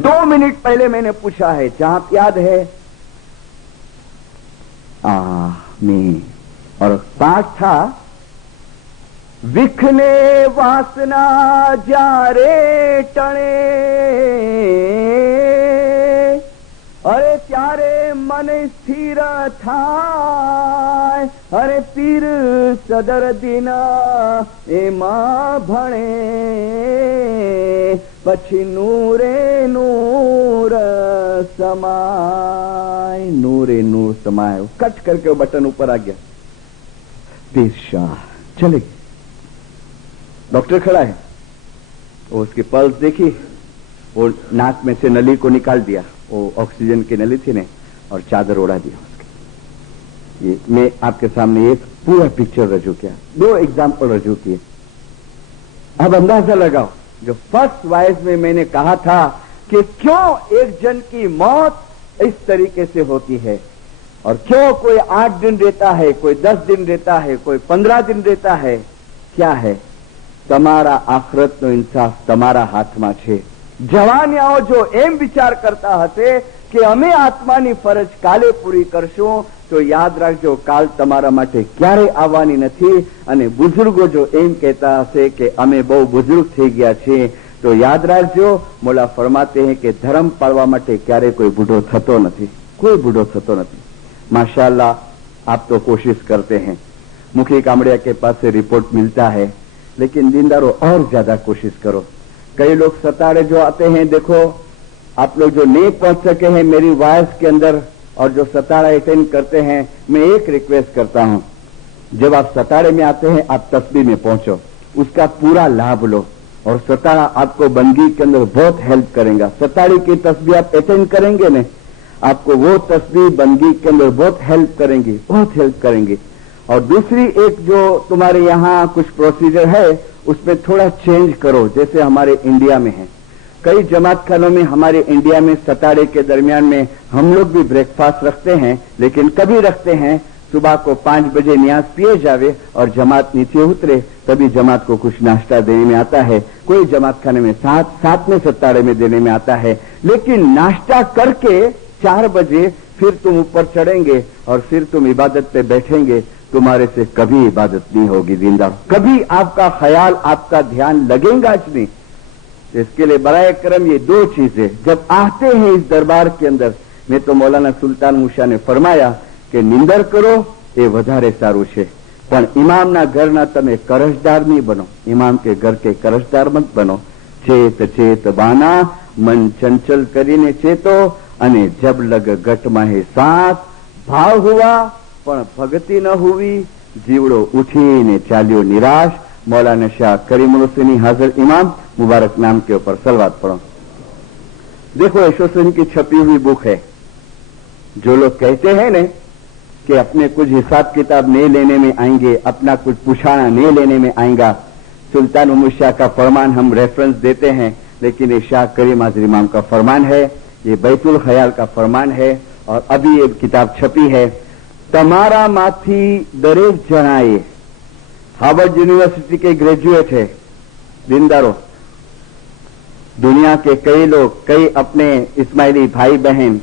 2 मिनट पहले मैंने पूछा है जहां याद है? मी। और पाठ था विखने वासना जारे टणे, अरे त्यारे मन स्थिर थाय, अरे पीर सदर दिना एमा भणे, પછી નૂરે નૂર समाय, नूरे नूर समाय। कट करके वो बटन ऊपर आ गया, पीर शाह चले गए। डॉक्टर खड़ा है, वो उसकी पल्स देखी, वो नाक में से नली को निकाल दिया, वो ऑक्सीजन की नली थी ने, और चादर ओढ़ा दिया उसके। ये मैं आपके सामने एक पूरा पिक्चर रजू किया, 2 एग्जाम्पल रजू किए। अब अंदाजा लगाओ, जो फर्स्ट वॉइस में मैंने कहा था कि क्यों एक जन की मौत इस तरीके से होती है, और क्यों कोई 8 दिन रहता है, कोई 10 दिन रहता है, कोई 15 दिन रहता है। क्या है? તમારા આખરતનો ઇન્સાફ તમારા હાથમાં છે। જવાનિયાઓ જો એમ વિચાર કરતા હશે કે અમે આત્માની ફરજ કાલે પૂરી કરશું, તો યાદ રાખજો કાલ તમારા માટે ક્યારે આવવાની નથી। અને બુઝુર્ગો જો એમ કહેતા હશે કે અમે બહુ બુઝુર્ગ થઈ ગયા છીએ, તો યાદ રાખજો મોલા ફરમાતે હૈ કે ધર્મ પાળવા માટે ક્યારે કોઈ બુઢો થતો નથી, કોઈ બુઢો થતો નથી। माशाअल्लाह आप तो कोशिश करते हैं, मुखी कामड़िया के पास से रिपोर्ट मिलता है, लेकिन दीनदारों और ज्यादा कोशिश करो। कई लोग सताड़े जो आते हैं, देखो आप लोग जो नहीं पहुंच सके हैं मेरी वॉइस के अंदर और जो सताड़ा अटेंड करते हैं, मैं एक रिक्वेस्ट करता हूं, जब आप सताड़े में आते हैं आप तस्बीह में पहुंचो, उसका पूरा लाभ लो, और सताड़ा आपको बंदगी के अंदर बहुत हेल्प करेगा। सताड़ी की तस्बीह आप अटेंड करेंगे ना, आपको वो तस्बीह बंदगी के अंदर बहुत हेल्प करेंगी, बहुत हेल्प करेंगी। और दूसरी एक जो तुम्हारे यहाँ कुछ प्रोसीजर है उसमें थोड़ा चेंज करो, जैसे हमारे इंडिया में है। कई जमात खानों में हमारे इंडिया में सताड़े के दरमियान में हम लोग भी ब्रेकफास्ट रखते हैं, लेकिन कभी रखते हैं सुबह को 5 बजे न्याज पिए जावे और जमात नीचे उतरे तभी जमात को कुछ नाश्ता देने में आता है। कोई जमात खाने में साथ में सताड़े में देने में आता है, लेकिन नाश्ता करके 4 बजे फिर तुम ऊपर चढ़ेंगे और फिर तुम इबादत पे बैठेंगे, तुम्हारे से कभी इबादत नहीं होगी दीनदार, कभी आपका ख्याल आपका ध्यान लगेगा नहीं। इसके लिए बराए करम ये 2 चीजें जब आते हैं इस दरबार के अंदर, मैं तो मौलाना सुल्तान मूसा ने फरमाया कि निंदर करो એ વધારે સારું છે, પણ ઇમામના ઘરના તમે કરજદાર નહીં બનો, ઇમામ કે ઘર કે કરજદાર મત બનો। ચેત ચેત બાના, મન ચંચલ કરીને ચેતો, અને જબ લગ ગટમાં હે સાથ, ભાવ હુआ પણ ભગતિ ન હુવી, જીવડો ઉઠીને ચાલ્યો નિરાશ। मौलाना शाह करीमुल हुसैनी हाजिर इमाम, मुबारक नाम के ऊपर सलवात पढ़ो। देखो यशोसैन की छपी हुई बुक है। जो लोग कहते हैं न कि अपने कुछ हिसाब किताब नहीं लेने में आएंगे, अपना कुछ पुछाना नहीं लेने में आएगा, सुल्तान उमर शाह का फरमान हम रेफरेंस देते हैं, लेकिन ये शाह करीम हाजिर इमाम का फरमान है, ये बैतुल ख्याल का फरमान है, और अभी ये किताब छपी है। तमारा माथी दरेक जनाए, हार्वर्ड यूनिवर्सिटी के ग्रेजुएट है, दीनदारों, दुनिया के कई लोग, कई अपने इस्माइली भाई बहन,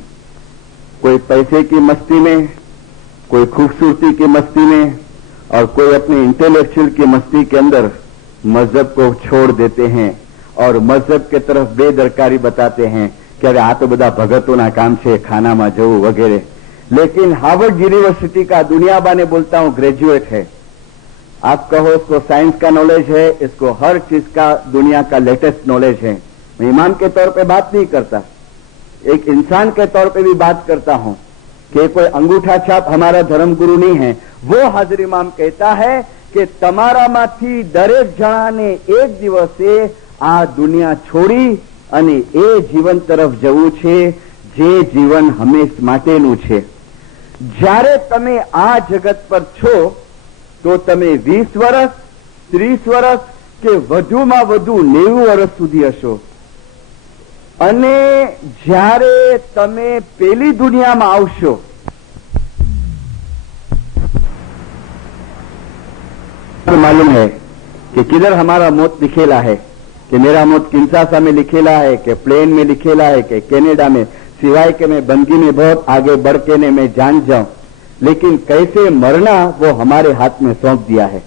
कोई पैसे की मस्ती में, कोई खूबसूरती की मस्ती में, और कोई अपने इंटेलेक्चुअल की मस्ती के अंदर मजहब को छोड़ देते हैं और मजहब के तरफ बेदरकारी बताते हैं कि अरे आ तो बधा भगतों काम छे, खाना में जવું वगैरह। लेकिन हार्वर्ड यूनिवर्सिटी का दुनिया बाने बोलता हूं ग्रेजुएट है। आप कहो इसको साइंस का नॉलेज है, इसको हर चीज का दुनिया का लेटेस्ट नॉलेज है। मैं इमाम के तौर पे बात नहीं करता, एक इंसान के तौर पे भी बात करता हूं कि कोई अंगूठा छाप हमारा धर्मगुरु नहीं है। वो हाजिर इमाम कहता है कि તમારામાંથી દરેક જણાને એક દિવસે આ દુનિયા છોડી અને એ જીવન તરફ જવું છે જે જીવન હંમેશ માટેનું છે। જ્યારે તમે આ જગત પર છો તો તમે 20 વર્ષ, 30 વર્ષ કે વધુમાં વધુ 90 વર્ષ સુધી હશો, અને જ્યારે તમે પેલી દુનિયામાં આવશો मालूम है कि किधर हमारा मौत लिखेला है, कि मेरा मौत किंशासा में लिखेला है, कि प्लेन में लिखेला है, कि कनाडा में, सिवाय कि मैं बंदगी में बहुत आगे बढ़ के ने मैं जान जाऊं, लेकिन कैसे मरना वो हमारे हाथ में सौंप दिया है।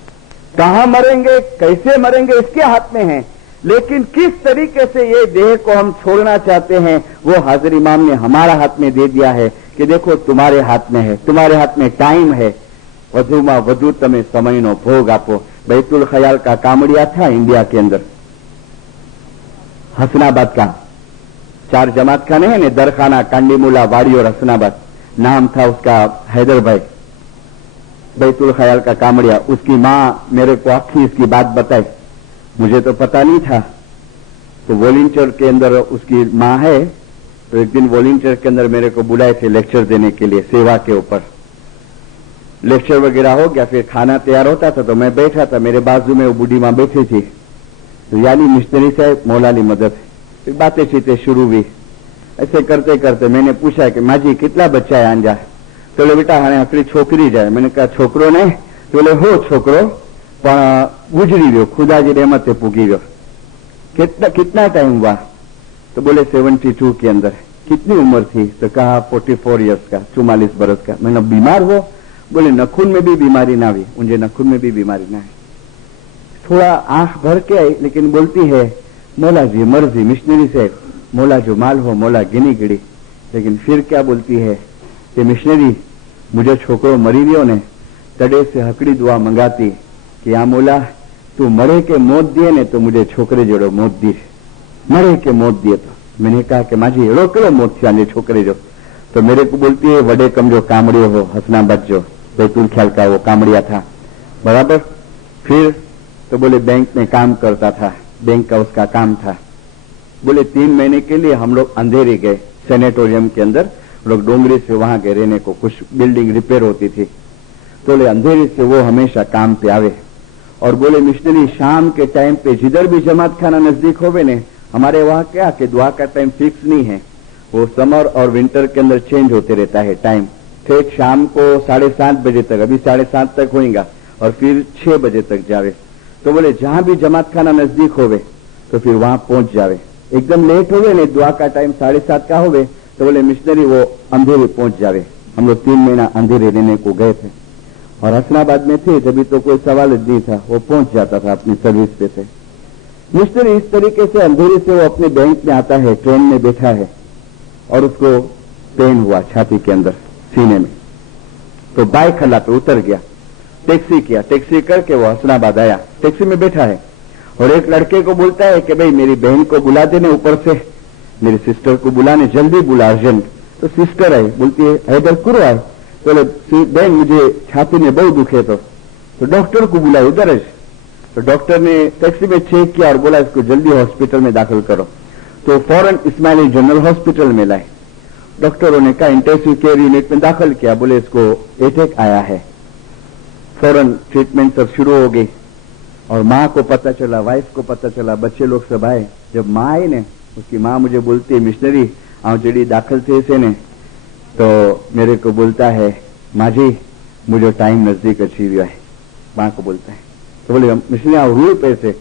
कहां मरेंगे, कैसे मरेंगे, इसके हाथ में है, लेकिन किस तरीके से ये देह को हम छोड़ना चाहते हैं वो हाजिर इमाम ने हमारा हाथ में दे दिया है कि देखो तुम्हारे हाथ में है, तुम्हारे हाथ में टाइम है, વધુમાં વધુ તમે સમયનો ભોગ આપો। बैतुल ख्याल का कामड़िया था इंडिया के अंदर, हसनाबाद का, 4 जमात खाने हैं ना, दरखाना, कांडीमुला, वाड़ी और हसनाबाद, नाम था उसका हैदर भाई। बैतुल ख्याल का कामड़िया, उसकी माँ मेरे को आखिरी इसकी बात बताई, मुझे तो पता नहीं था। तो वॉलंटियर के अंदर उसकी माँ है, तो एक दिन वॉलंटियर के अंदर मेरे को बुलाए थे लेक्चर देने के लिए, सेवा के ऊपर। लेक्चर वगैरह हो गया, फिर खाना तैयार होता था, तो मैं बैठा था, मेरे बाजू में वो बूढ़ी माँ बैठी थी, तो यानी मिस्त्री साहब मौलाली मदद, फिर बातें चीतें शुरू हुई। ऐसे करते करते मैंने पूछा कि माँ जी कितना बच्चा है आंजा? तो बोले बेटा हाँ अकड़ी छोकरी जाए। मैंने कहा छोकरो ने? तो बोले हो छोकरो पण गुजरी गयो, खुदाजी रहमते पूगी गयो। कितना टाइम हुआ? तो बोले 72 के अंदर। कितनी उम्र थी? तो कहा 44 ईयर्स का, 44 बरस का। मैंने बीमार हो? बोले नखून में भी बीमारी ना हुई, मुझे नखून में भी बीमारी ना है। थोड़ा आंख भर के आई, लेकिन बोलती है मौला जी मर्जी, मिशनरी से मौला जो माल हो मौला गिनी गिड़ी। लेकिन फिर क्या बोलती है कि मिशनरी मुझे छोकरो मरी गयो ने, तड़े से हकड़ी दुआ मंगाती कि आ मौला तू मरे के मौत दिए ने तो मुझे छोकरे जोड़ो मौत दी, मरे के मौत दिए। तो मैंने कहा कि माँ जी एड़ो करो मौत थी छोकरे जो? तो मेरे को बोलती है वडे कम जो कामड़ियो हो, हसनाबाद जो बैतुल ख्याल का वो कामड़िया था, बराबर। फिर तो बोले बैंक में काम करता था, बैंक का उसका काम था। बोले 3 महीने के लिए हम लोग अंधेरी गए, सेनेटोरियम के अंदर लोग डोंगरी से वहां गए रहने को, कुछ बिल्डिंग रिपेयर होती थी। तो बोले अंधेरी से वो हमेशा काम पे आवे, और बोले मिशनरी शाम के टाइम पे जिधर भी जमात खाना नजदीक होवे ने, हमारे वहां क्या कि दुआ का टाइम फिक्स नहीं है, वो समर और विंटर के अंदर चेंज होते रहता है टाइम। ठेठ शाम को 7:30 बजे तक, अभी 7:30 तक होएगा, और फिर 6 बजे तक जावे। तो बोले जहां भी जमात खाना नजदीक होवे तो फिर वहां पहुंच जावे। एकदम लेट होवे ने, दुआ का टाइम 7:30 का होवे, तो बोले मिशनरी वो अंधेरे पहुंच जावे। हम लोग 3 महीना अंधेरे रहने को गए थे, और हसनाबाद में थे तभी तो कोई सवाल नहीं था, वो पहुंच जाता था अपनी सर्विस पे से। मिशनरी इस तरीके से अंधेरे से वो अपने बैंक में आता है, ट्रेन में बैठा है, और उसको पेन हुआ छाती के अंदर, सीने में। तो बाइक खला पे उतर गया, टैक्सी किया, टैक्सी करके वो हसनाबाद आया, टैक्सी में बैठा है, और एक लड़के को बोलता है कि भाई मेरी बहन को बुला देने, ऊपर से मेरी सिस्टर को बुलाने, जल्दी बुला अर्जेंट। तो सिस्टर आई, बोलती है हैदर कुरो आए। बोले बहन मुझे छाती में बहुत दुखे तो डॉक्टर को बुलाया उधर। तो डॉक्टर ने टैक्सी में चेक किया और बोला इसको जल्दी हॉस्पिटल में दाखिल करो। तो फौरन इस्माइली जनरल हॉस्पिटल में लाए। डॉक्टरों ने कहा इंटेंसिव केयर यूनिट में दाखिल किया, बोले इसको अटैक आया है। फौरन ट्रीटमेंट सब शुरू हो गई और माँ को पता चला, वाइफ को पता चला, बच्चे लोग सब आए। जब माँ आई ने, उसकी माँ मुझे बोलती है मिशनरी आओ जड़ी दाखिल थे से ने, तो मेरे को बोलता है माँ जी मुझे टाइम नजदीक अच्छी हुआ है। माँ को बोलता है तो बोले मिशनरी आओ हुए पैसे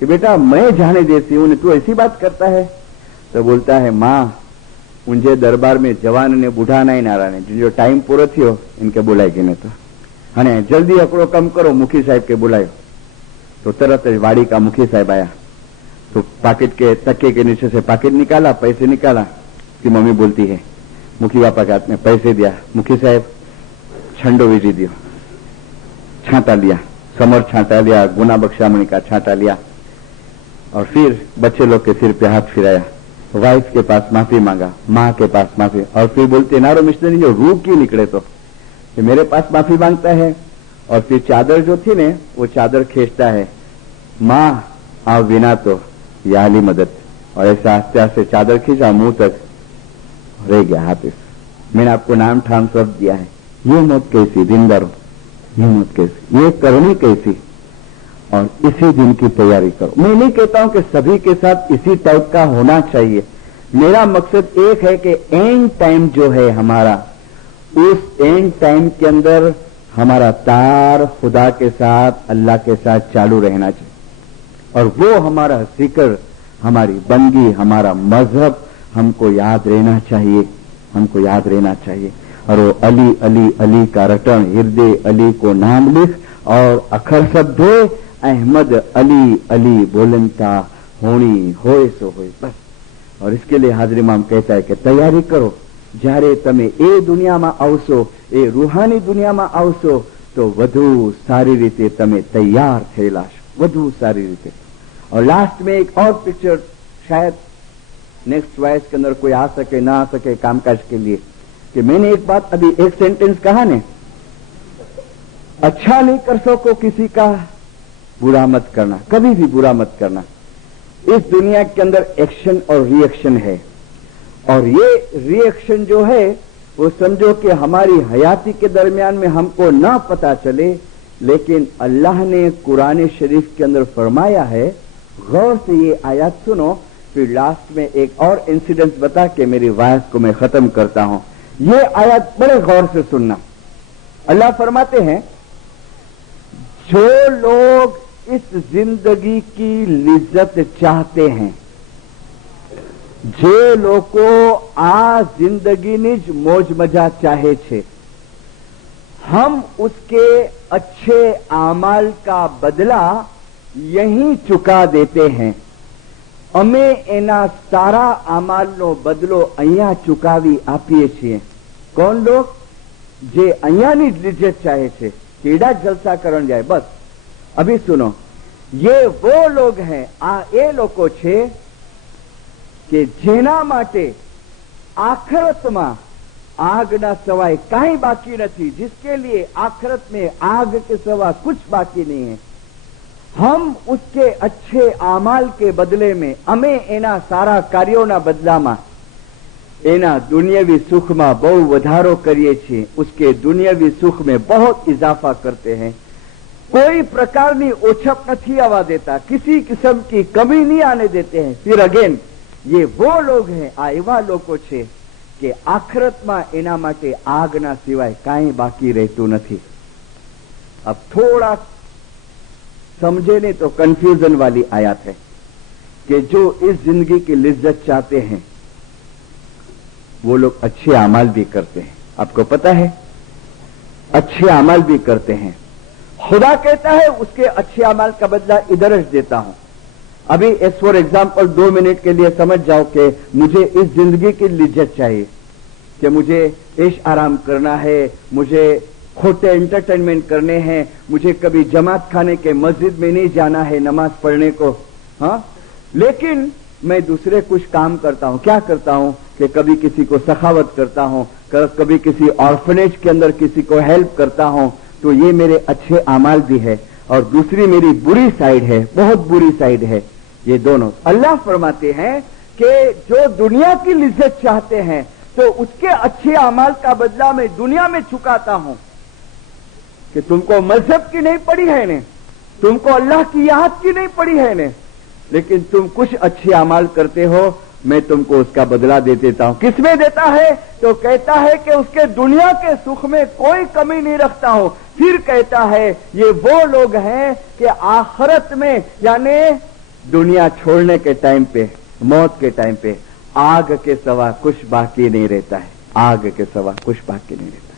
कि बेटा मैं जाने देती हूँ, तू ऐसी बात करता है। तो बोलता है माँ मुझे दरबार में जवान ने बूढ़ा नहीं नारा ने जो टाइम पूरो थियो इनके बुलाई के ने तो अने जल्दी अकड़ो कम करो, मुखी साहब के बुलायो। तो तरत वाड़ी का मुखी साहब आया तो पाकिट के तके के नीचे से पाकिट निकाला, पैसे निकाला। कि मम्मी बोलती है मुखी बापा के हाथ में पैसे दिया, मुखी साहब छंडो विजी दियो, छांटा लिया, समर छांटा लिया, गुना बख्शामणी का छांटा लिया और फिर बच्चे लोग के सिर पे हाथ फिराया, वाइफ के पास माफी मांगा, माँ के पास माफी, और फिर बोलते नारो मिशनरी जो रूह क्यों निकले तो कि मेरे पास माफी मांगता है। और फिर चादर जो थी ने वो चादर खींचता है, माँ आओ बिना तो याली मदद, और ऐसे आस्ते आस्ते चादर खींचा, मुंह तक रह गया हाथ। मैंने आपको नाम ठाम सब दिया है, ये मौत कैसी दिनदारो, ये मौत कैसी, ये करनी कैसी, और इसी दिन की तैयारी करो। मैं नहीं कहता हूं कि सभी के साथ इसी टाइप का होना चाहिए, मेरा मकसद एक है कि एंड टाइम जो है हमारा, उस एंड टाइम के अंदर हमारा तार खुदा के साथ, अल्लाह के साथ चालू रहना चाहिए, और वो हमारा जिक्र, हमारी बंदगी, हमारा मजहब हमको याद रहना चाहिए, हमको याद रहना चाहिए। और वो अली अली अली का रटन, हृदय अली को नाम लिख और अखर सब दे, अहमद अली अली बोलनता होनी होए सो होए, बस। और इसके लिए हाजर इमाम कहता है कि तैयारी करो, જ્યારે તમે એ દુનિયામાં આવશો, એ રૂહાની દુનિયામાં આવશો તો વધુ સારી રીતે તમે તૈયાર થયેલા છો, વધુ સારી રીતે। और लास्ट में एक और पिक्चर, शायद नेक्स्ट वॉइस के अंदर कोई आ सके ना आ सके कामकाज के लिए, कि मैंने एक बात अभी एक सेंटेंस कहा ने, अच्छा नहीं कर सको किसी का बुरा मत करना, कभी भी बुरा मत करना। इस दुनिया के अंदर एक्शन और रिएक्शन है, और ये रिएक्शन जो है वो समझो कि हमारी हयाती के दरमियान में हमको ना पता चले, लेकिन अल्लाह ने कुरान शरीफ के अंदर फरमाया है। गौर से ये आयत सुनो, फिर लास्ट में एक और इंसिडेंट बता के मेरी वायस को मैं खत्म करता हूं। ये आयत बड़े गौर से सुनना। अल्लाह फरमाते हैं, जो लोग इस जिंदगी की लिज्जत चाहते हैं, જે લોકો આ जिंदगीनी ज मौज मजा चाहे छे, हम उसके अच्छे आमाल का बदला यहीं चुका देते हैं। अमे एना सारा आमालनो बदलो अहिया चुकावी आपीए छीए। कौन लोग? जे अहियानी ज लिज्जत चाहे छे, केड़ा जलसा करण जाए, बस। अभी सुनो, ये वो लोग हैं, आ ए लोको छे કે જેના માટે आखिरतમાં આગના સવાય કાંઈ બાકી નથી, जिसके लिए आखिरत में आग के सिवा कुछ बाकी नहीं है। हम उसके अच्छे आमाल के बदले में, અમે એના સારા કાર્યોના બદલામાં એના दुनियावी सुख में बहु વધારો કરીએ છીએ, उसके दुनियावी सुख में बहुत इजाफा करते हैं। कोई प्रकार की ओछप नहीं आवा देता, किसी किस्म की कमी नहीं आने देते हैं। फिर अगेन ये वो लोग हैं, आ एवा लोको छे कि आखिरत में एना माटे आगना सिवाय काई बाकी रहतु नहीं। अब थोड़ा समझे नहीं तो कंफ्यूजन वाली आयत है कि जो इस जिंदगी की लिज्जत चाहते हैं वो लोग अच्छे अमाल भी करते हैं। आपको पता है, अच्छे अमाल भी करते हैं। खुदा कहता है उसके अच्छे अमाल का बदला इधर देता हूं। अभी एज फॉर एग्जाम्पल 2 मिनट के लिए समझ जाओ कि मुझे इस जिंदगी की लिज्जत चाहिए, कि मुझे ऐश आराम करना है, मुझे खोटे एंटरटेनमेंट करने हैं, मुझे कभी जमात खाने के मस्जिद में नहीं जाना है नमाज पढ़ने को, हाँ, लेकिन मैं दूसरे कुछ काम करता हूं। क्या करता हूं कि कभी किसी को सखावत करता हूं, कभी किसी ऑर्फनेज के अंदर किसी को हेल्प करता हूं, तो ये मेरे अच्छे अमाल भी है, और दूसरी मेरी बुरी साइड है, बहुत बुरी साइड है। ये दोनों अल्लाह फरमाते हैं कि जो दुनिया की लिज्जत चाहते हैं तो उसके अच्छे अमाल का बदला मैं दुनिया में चुकाता हूं। कि तुमको मजहब की नहीं पड़ी है ने, तुमको अल्लाह की याद की नहीं पड़ी है ने, लेकिन तुम कुछ अच्छे अमाल करते हो, मैं तुमको उसका बदला दे देता हूं। किसमें देता है? तो कहता है कि उसके दुनिया के सुख में कोई कमी नहीं रखता हूं। फिर कहता है ये वो लोग हैं कि आखिरत में, यानी दुनिया छोड़ने के टाइम पे, मौत के टाइम पे, आग के सिवा कुछ बाकी नहीं रहता है, आग के सिवा कुछ बाकी नहीं रहता है।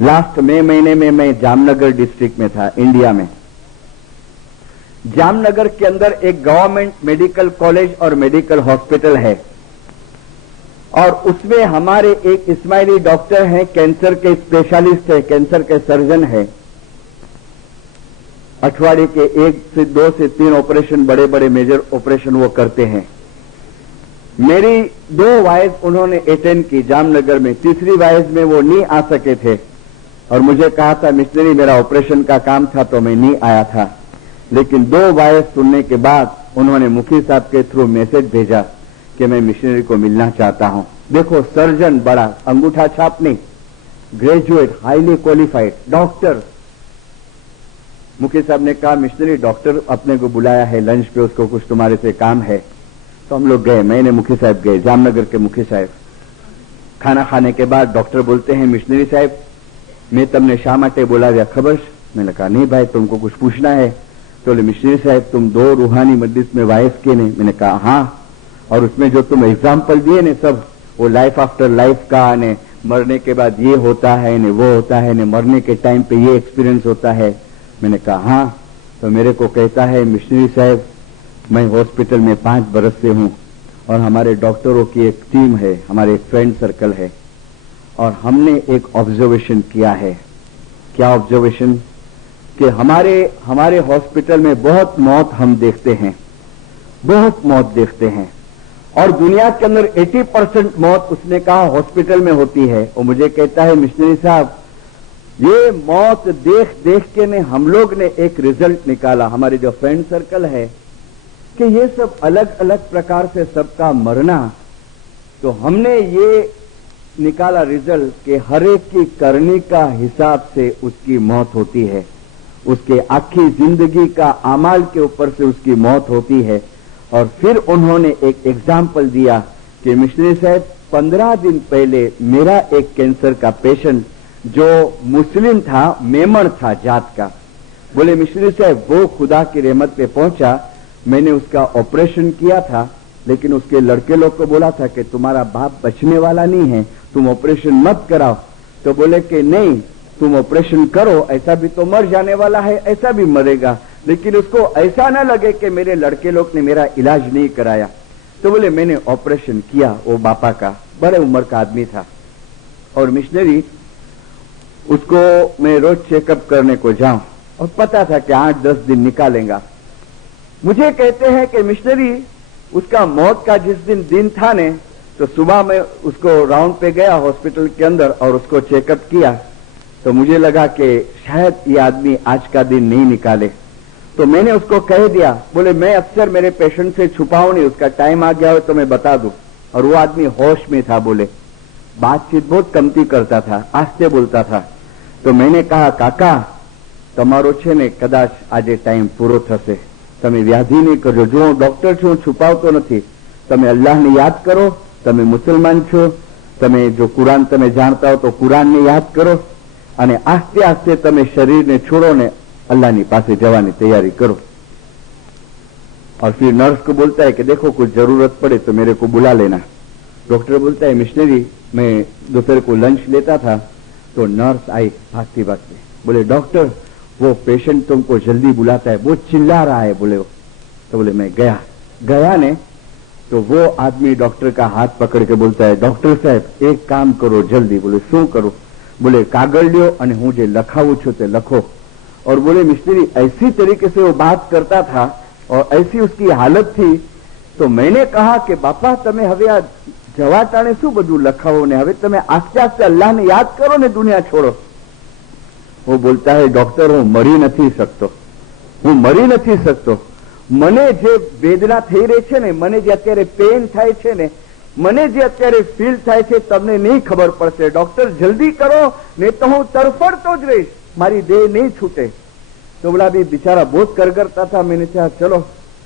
लास्ट मई महीने में मैं जामनगर डिस्ट्रिक्ट में था, इंडिया में। जामनगर के अंदर एक गवर्नमेंट मेडिकल कॉलेज और मेडिकल हॉस्पिटल है, और उसमें हमारे एक इस्माइली डॉक्टर हैं, कैंसर के स्पेशलिस्ट है, कैंसर के सर्जन है। अठवाडिये के 1 से 2 से 3 ऑपरेशन, बड़े बड़े मेजर ऑपरेशन वो करते हैं। मेरी 2 वाइज उन्होंने अटेंड की जामनगर में, तीसरी वाइज में वो नहीं आ सके थे, और मुझे कहा था मिशनरी मेरा ऑपरेशन का काम था तो मैं नहीं आया था। लेकिन 2 वाइज सुनने के बाद उन्होंने मुखी साहब के थ्रू मैसेज भेजा कि मैं मिशनरी को मिलना चाहता हूं। देखो, सर्जन बड़ा, अंगूठा छाप नहीं, ग्रेजुएट, हाईली क्वालिफाइड डॉक्टर। मुखी साहब ने कहा मिशनरी डॉक्टर अपने को बुलाया है लंच पे, उसको कुछ तुम्हारे से काम है। तो हम लोग गए, मैंने मुखी साहब गए, जामनगर के मुखी साहब। खाना खाने के बाद डॉक्टर बोलते हैं मिशनरी साहब मैं तमने शा माटे बोलाव्या खबर? मैंने कहा नहीं भाई, तुमको कुछ पूछना है। तो बोले मिशनरी साहब तुम 2 रूहानी मजलिस में वाइस के ने? मैंने कहा हाँ, और उसमें जो तुम एग्जाम्पल दिए ने सब, वो लाइफ आफ्टर लाइफ का, ने मरने के बाद ये होता है ने वो होता है ने, मरने के टाइम पे ये एक्सपीरियंस होता है। मैंने कहा हाँ। तो मेरे को कहता है मिशनरी साहब मैं हॉस्पिटल में 5 बरस से हूं, और हमारे डॉक्टरों की एक टीम है, हमारे एक फ्रेंड सर्कल है, और हमने एक ऑब्जर्वेशन किया है। क्या ऑब्जर्वेशन? कि हमारे हॉस्पिटल में बहुत मौत हम देखते हैं, बहुत मौत देखते हैं, और दुनिया के अंदर 80% मौत उसने कहा हॉस्पिटल में होती है। और मुझे कहता है मिशनरी साहब ये मौत देख देख के ने हम लोग ने एक रिजल्ट निकाला, हमारे जो फ्रेंड सर्कल है, कि ये सब अलग अलग प्रकार से सबका मरना। तो हमने ये निकाला रिजल्ट कि हर एक की करनी का हिसाब से उसकी मौत होती है, उसके आखी जिंदगी का अमाल के ऊपर से उसकी मौत होती है। और फिर उन्होंने एक एग्जाम्पल दिया कि मिशनरी साहब 15 दिन पहले मेरा एक कैंसर का पेशेंट जो मुस्लिम था, मेमन था जात का, बोले मिशनरी साहब वो खुदा की रहमत पे पहुंचा, मैंने उसका ऑपरेशन किया था, लेकिन उसके लड़के लोग को बोला था कि तुम्हारा बाप बचने वाला नहीं है, तुम ऑपरेशन मत कराओ। तो बोले कि नहीं तुम ऑपरेशन करो, ऐसा भी तो मर जाने वाला है, ऐसा भी मरेगा, लेकिन उसको ऐसा ना लगे कि मेरे लड़के लोग ने मेरा इलाज नहीं कराया। तो बोले मैंने ऑपरेशन किया, वो बापा का, बड़े उम्र का आदमी था, और मिशनरी उसको मैं रोज चेकअप करने को जाऊं, और पता था कि 8-10 दिन निकालेगा। मुझे कहते हैं कि मिशनरी उसका मौत का जिस दिन था ने, तो सुबह में उसको राउंड पे गया हॉस्पिटल के अंदर और उसको चेकअप किया। तो मुझे लगा कि शायद ये आदमी आज का दिन नहीं निकाले। तो मैंने उसको कह दिया, बोले मैं अक्सर मेरे पेशेंट से छुपाऊं नहीं, उसका टाइम आ गया हो तो मैं बता दूं। और वो आदमी होश में था, बोले बातचीत बहुत कमती करता था, आस्ते बोलता था। तो मैंने कहा काका તમારો છે ને કદાચ આજે ટાઈમ પૂરો થશે, તમે વ્યાધિ નહીં કરજો, જો હું ડોક્ટર છું છુપાવતો નથી, તમે અલ્લાહને યાદ કરો, તમે મુસલમાન છો, તમે જો કુરાન તમે જાણતા હો તો કુરાનને યાદ કરો, અને આસ્તે આસ્તે તમે શરીરને છોડો ને અલ્લાહની પાસે જવાની તૈયારી करो। और फिर नर्स को बोलता है कि देखो कुछ जरूरत पड़े तो मेरे को बुला लेना। डॉक्टर बोलता है मिशनरी मैं दोपहर को लंच लेता था, तो नर्स आई भागती भागती, बोले डॉक्टर वो पेशेंट तुमको जल्दी बुलाता है, वो चिल्ला रहा है, बोले। तो बोले मैं गया ने, तो वो आदमी डॉक्टर का हाथ पकड़ के बोलता है डॉक्टर साहब एक काम करो जल्दी। बोले शू करो? बोले कागल लियो और हूँ जे लखावू छू ते लखो। और बोले मिस्त्री ऐसी तरीके से वो बात करता था और ऐसी उसकी हालत थी, तो मैंने कहा कि बापा तमे हवे आ जवाटाणे शू बधु लखावो ने हवे तमे आस्ते आस्ते अल्लाह ने याद करो ने दुनिया छोड़ो। वो बोलता है डॉक्टर हूँ मरी नहीं सकतो, हूँ मरी नहीं सकतो। मने जे वेदना थई रही छे ने, मने जे अत्यारे पेन थाय छे ने, मने जे अत्यारे फील थाय छे तमने नहीं खबर पड़शे। डॉक्टर जल्दी करो नहीं तो हूँ तड़फड़तो ज रहीश, मारी देह नहीं छूटे। तो बड़ा भी बेचारा बहुत करता था। मैंने कहा चलो,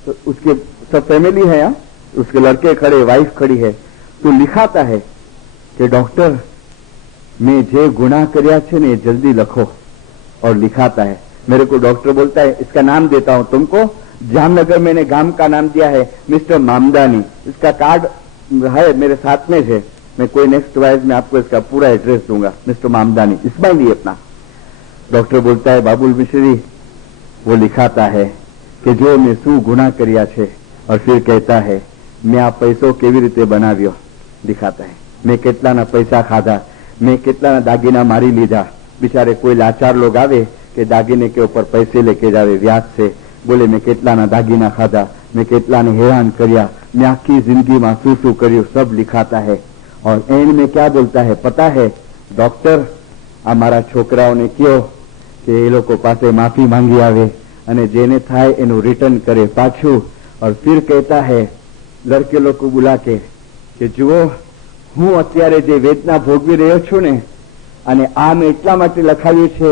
तो उसके सब फैमिली है यहाँ, उसके लड़के खड़े, वाइफ खड़ी है। तो लिखाता है कि डॉक्टर मैं जे गुनाह कर्या छे ने जल्दी लखो, और लिखाता है। मेरे को डॉक्टर बोलता है इसका नाम देता हूं तुमको, जामनगर मैंने गांव का नाम दिया है मिस्टर मामदानी, इसका कार्ड है मेरे साथ में है, मैं कोई नेक्स्ट वाइज में आपको इसका पूरा एड्रेस दूंगा, मिस्टर मामदानी इस्माइली अपना। डॉक्टर बोलता है बाबुल मिश्री, वो लिखाता है कि जो मैं शू गुनाह कर्या छे, और फिर कहता है मैं आ पैसो केवी रीते बनाव्यो। लिखाता है मैं केटलाना पैसा खाधा, मैं केटलाना दागीना मारी लीधा। बिचारे कोई लाचार लोग आवे कि दागीने के ऊपर पैसे लेके जावे व्याज से, बोले मैं केटलाना दागीना खाधा, मैं केटलाने हैरान कर्या, मैं आखी जिंदगी में शू शू कर्यु, सब लिखाता है। और एंड में क्या बोलता है पता है, डॉक्टर आ मारा छोकराओने कहो कि ए लोको पासे माफी मांगी आवे अने जेने थाय एनु रिटर्न करे पाछू। और फिर कहता है लड़के लोग को बुला के कि जुओ हूँ अत्यारे जे वेदना भोगवी रह्यो छुं ने, अने आ मैं એટલા માટે લખાવ્યું છે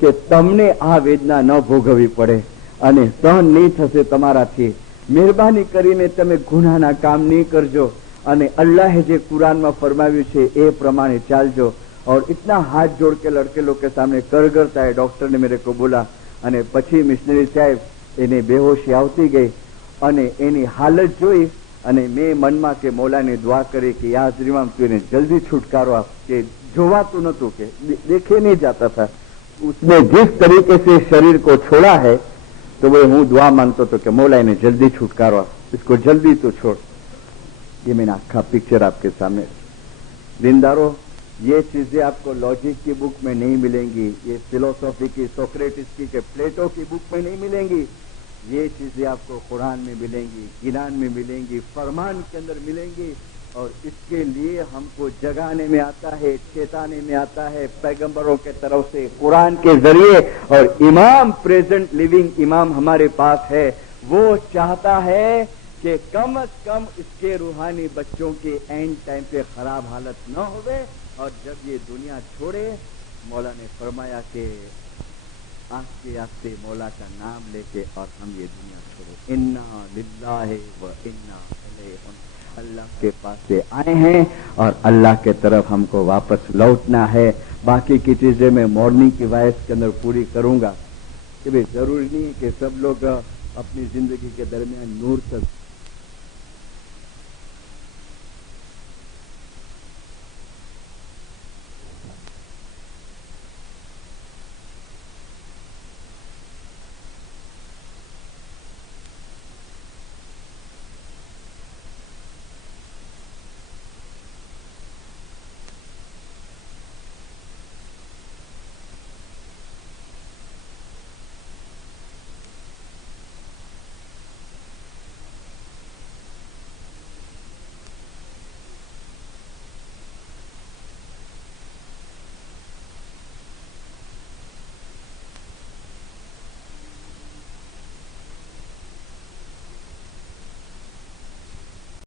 કે તમને આ વેદના ન ભોગવવી પડે અને સહન નહીં થશે તમારાથી। મહેરબાની કરીને તમે ગુનાના કામ નહીં કરજો અને અલ્લાહે જે કુરાનમાં ફરમાવ્યું છે એ પ્રમાણે ચાલજો। और इतना हाथ जोड़ के लड़के लोग के सामने करगरता है। डॉक्टर ने मेरे को बोला અને પછી મિશનરી સાહેબ એને બેહોશી આવતી ગઈ અને એની હાલત જોઈ અને મેં મનમાં કે મૌલાને દુઆ કરી કે યા હાજરીમાં તું એને જલ્દી છુટકારો આપ, કે જોવાતું નતું, કે देखे नहीं जाता था। उसने जिस तरीके से शरीर को छोड़ा है, तो वो हूँ दुआ मांगतो तो कि मौला इन्हें जल्दी छुटकारो आप, इसको जल्दी तो छोड़। ये मैंने आखा पिक्चर आपके सामने। दीनदारों, ये चीजें आपको लॉजिक की बुक में नहीं मिलेंगी, ये फिलोसॉफी की, सोक्रेटिस की, के प्लेटो की बुक में नहीं मिलेंगी। ये चीजें आपको कुरान में मिलेंगी, गिलान में मिलेंगी, फरमान के अंदर मिलेंगी। और इसके लिए हमको जगाने में आता है, चेताने में आता है पैगंबरों के तरफ से, कुरान के जरिए। और इमाम, प्रेजेंट लिविंग इमाम हमारे पास है, वो चाहता है कि कम से कम इसके रूहानी बच्चों के एंड टाइम पे खराब हालत न होवे। और जब ये दुनिया छोड़े, मौला ने फरमाया कि आस्ते आस्ते मौला का नाम लेके और हम ये दुनिया छोड़े। इन्ना लिल्लाहि व इन्ना इलैहि, अल्लाह के पास से आए हैं और अल्लाह के तरफ हमको वापस लौटना है। बाकी की चीजें मैं मॉर्निंग की वॉइस के अंदर पूरी करूंगा कि भाई जरूरी नहीं है कि सब लोग अपनी जिंदगी के दरमियान नूर तक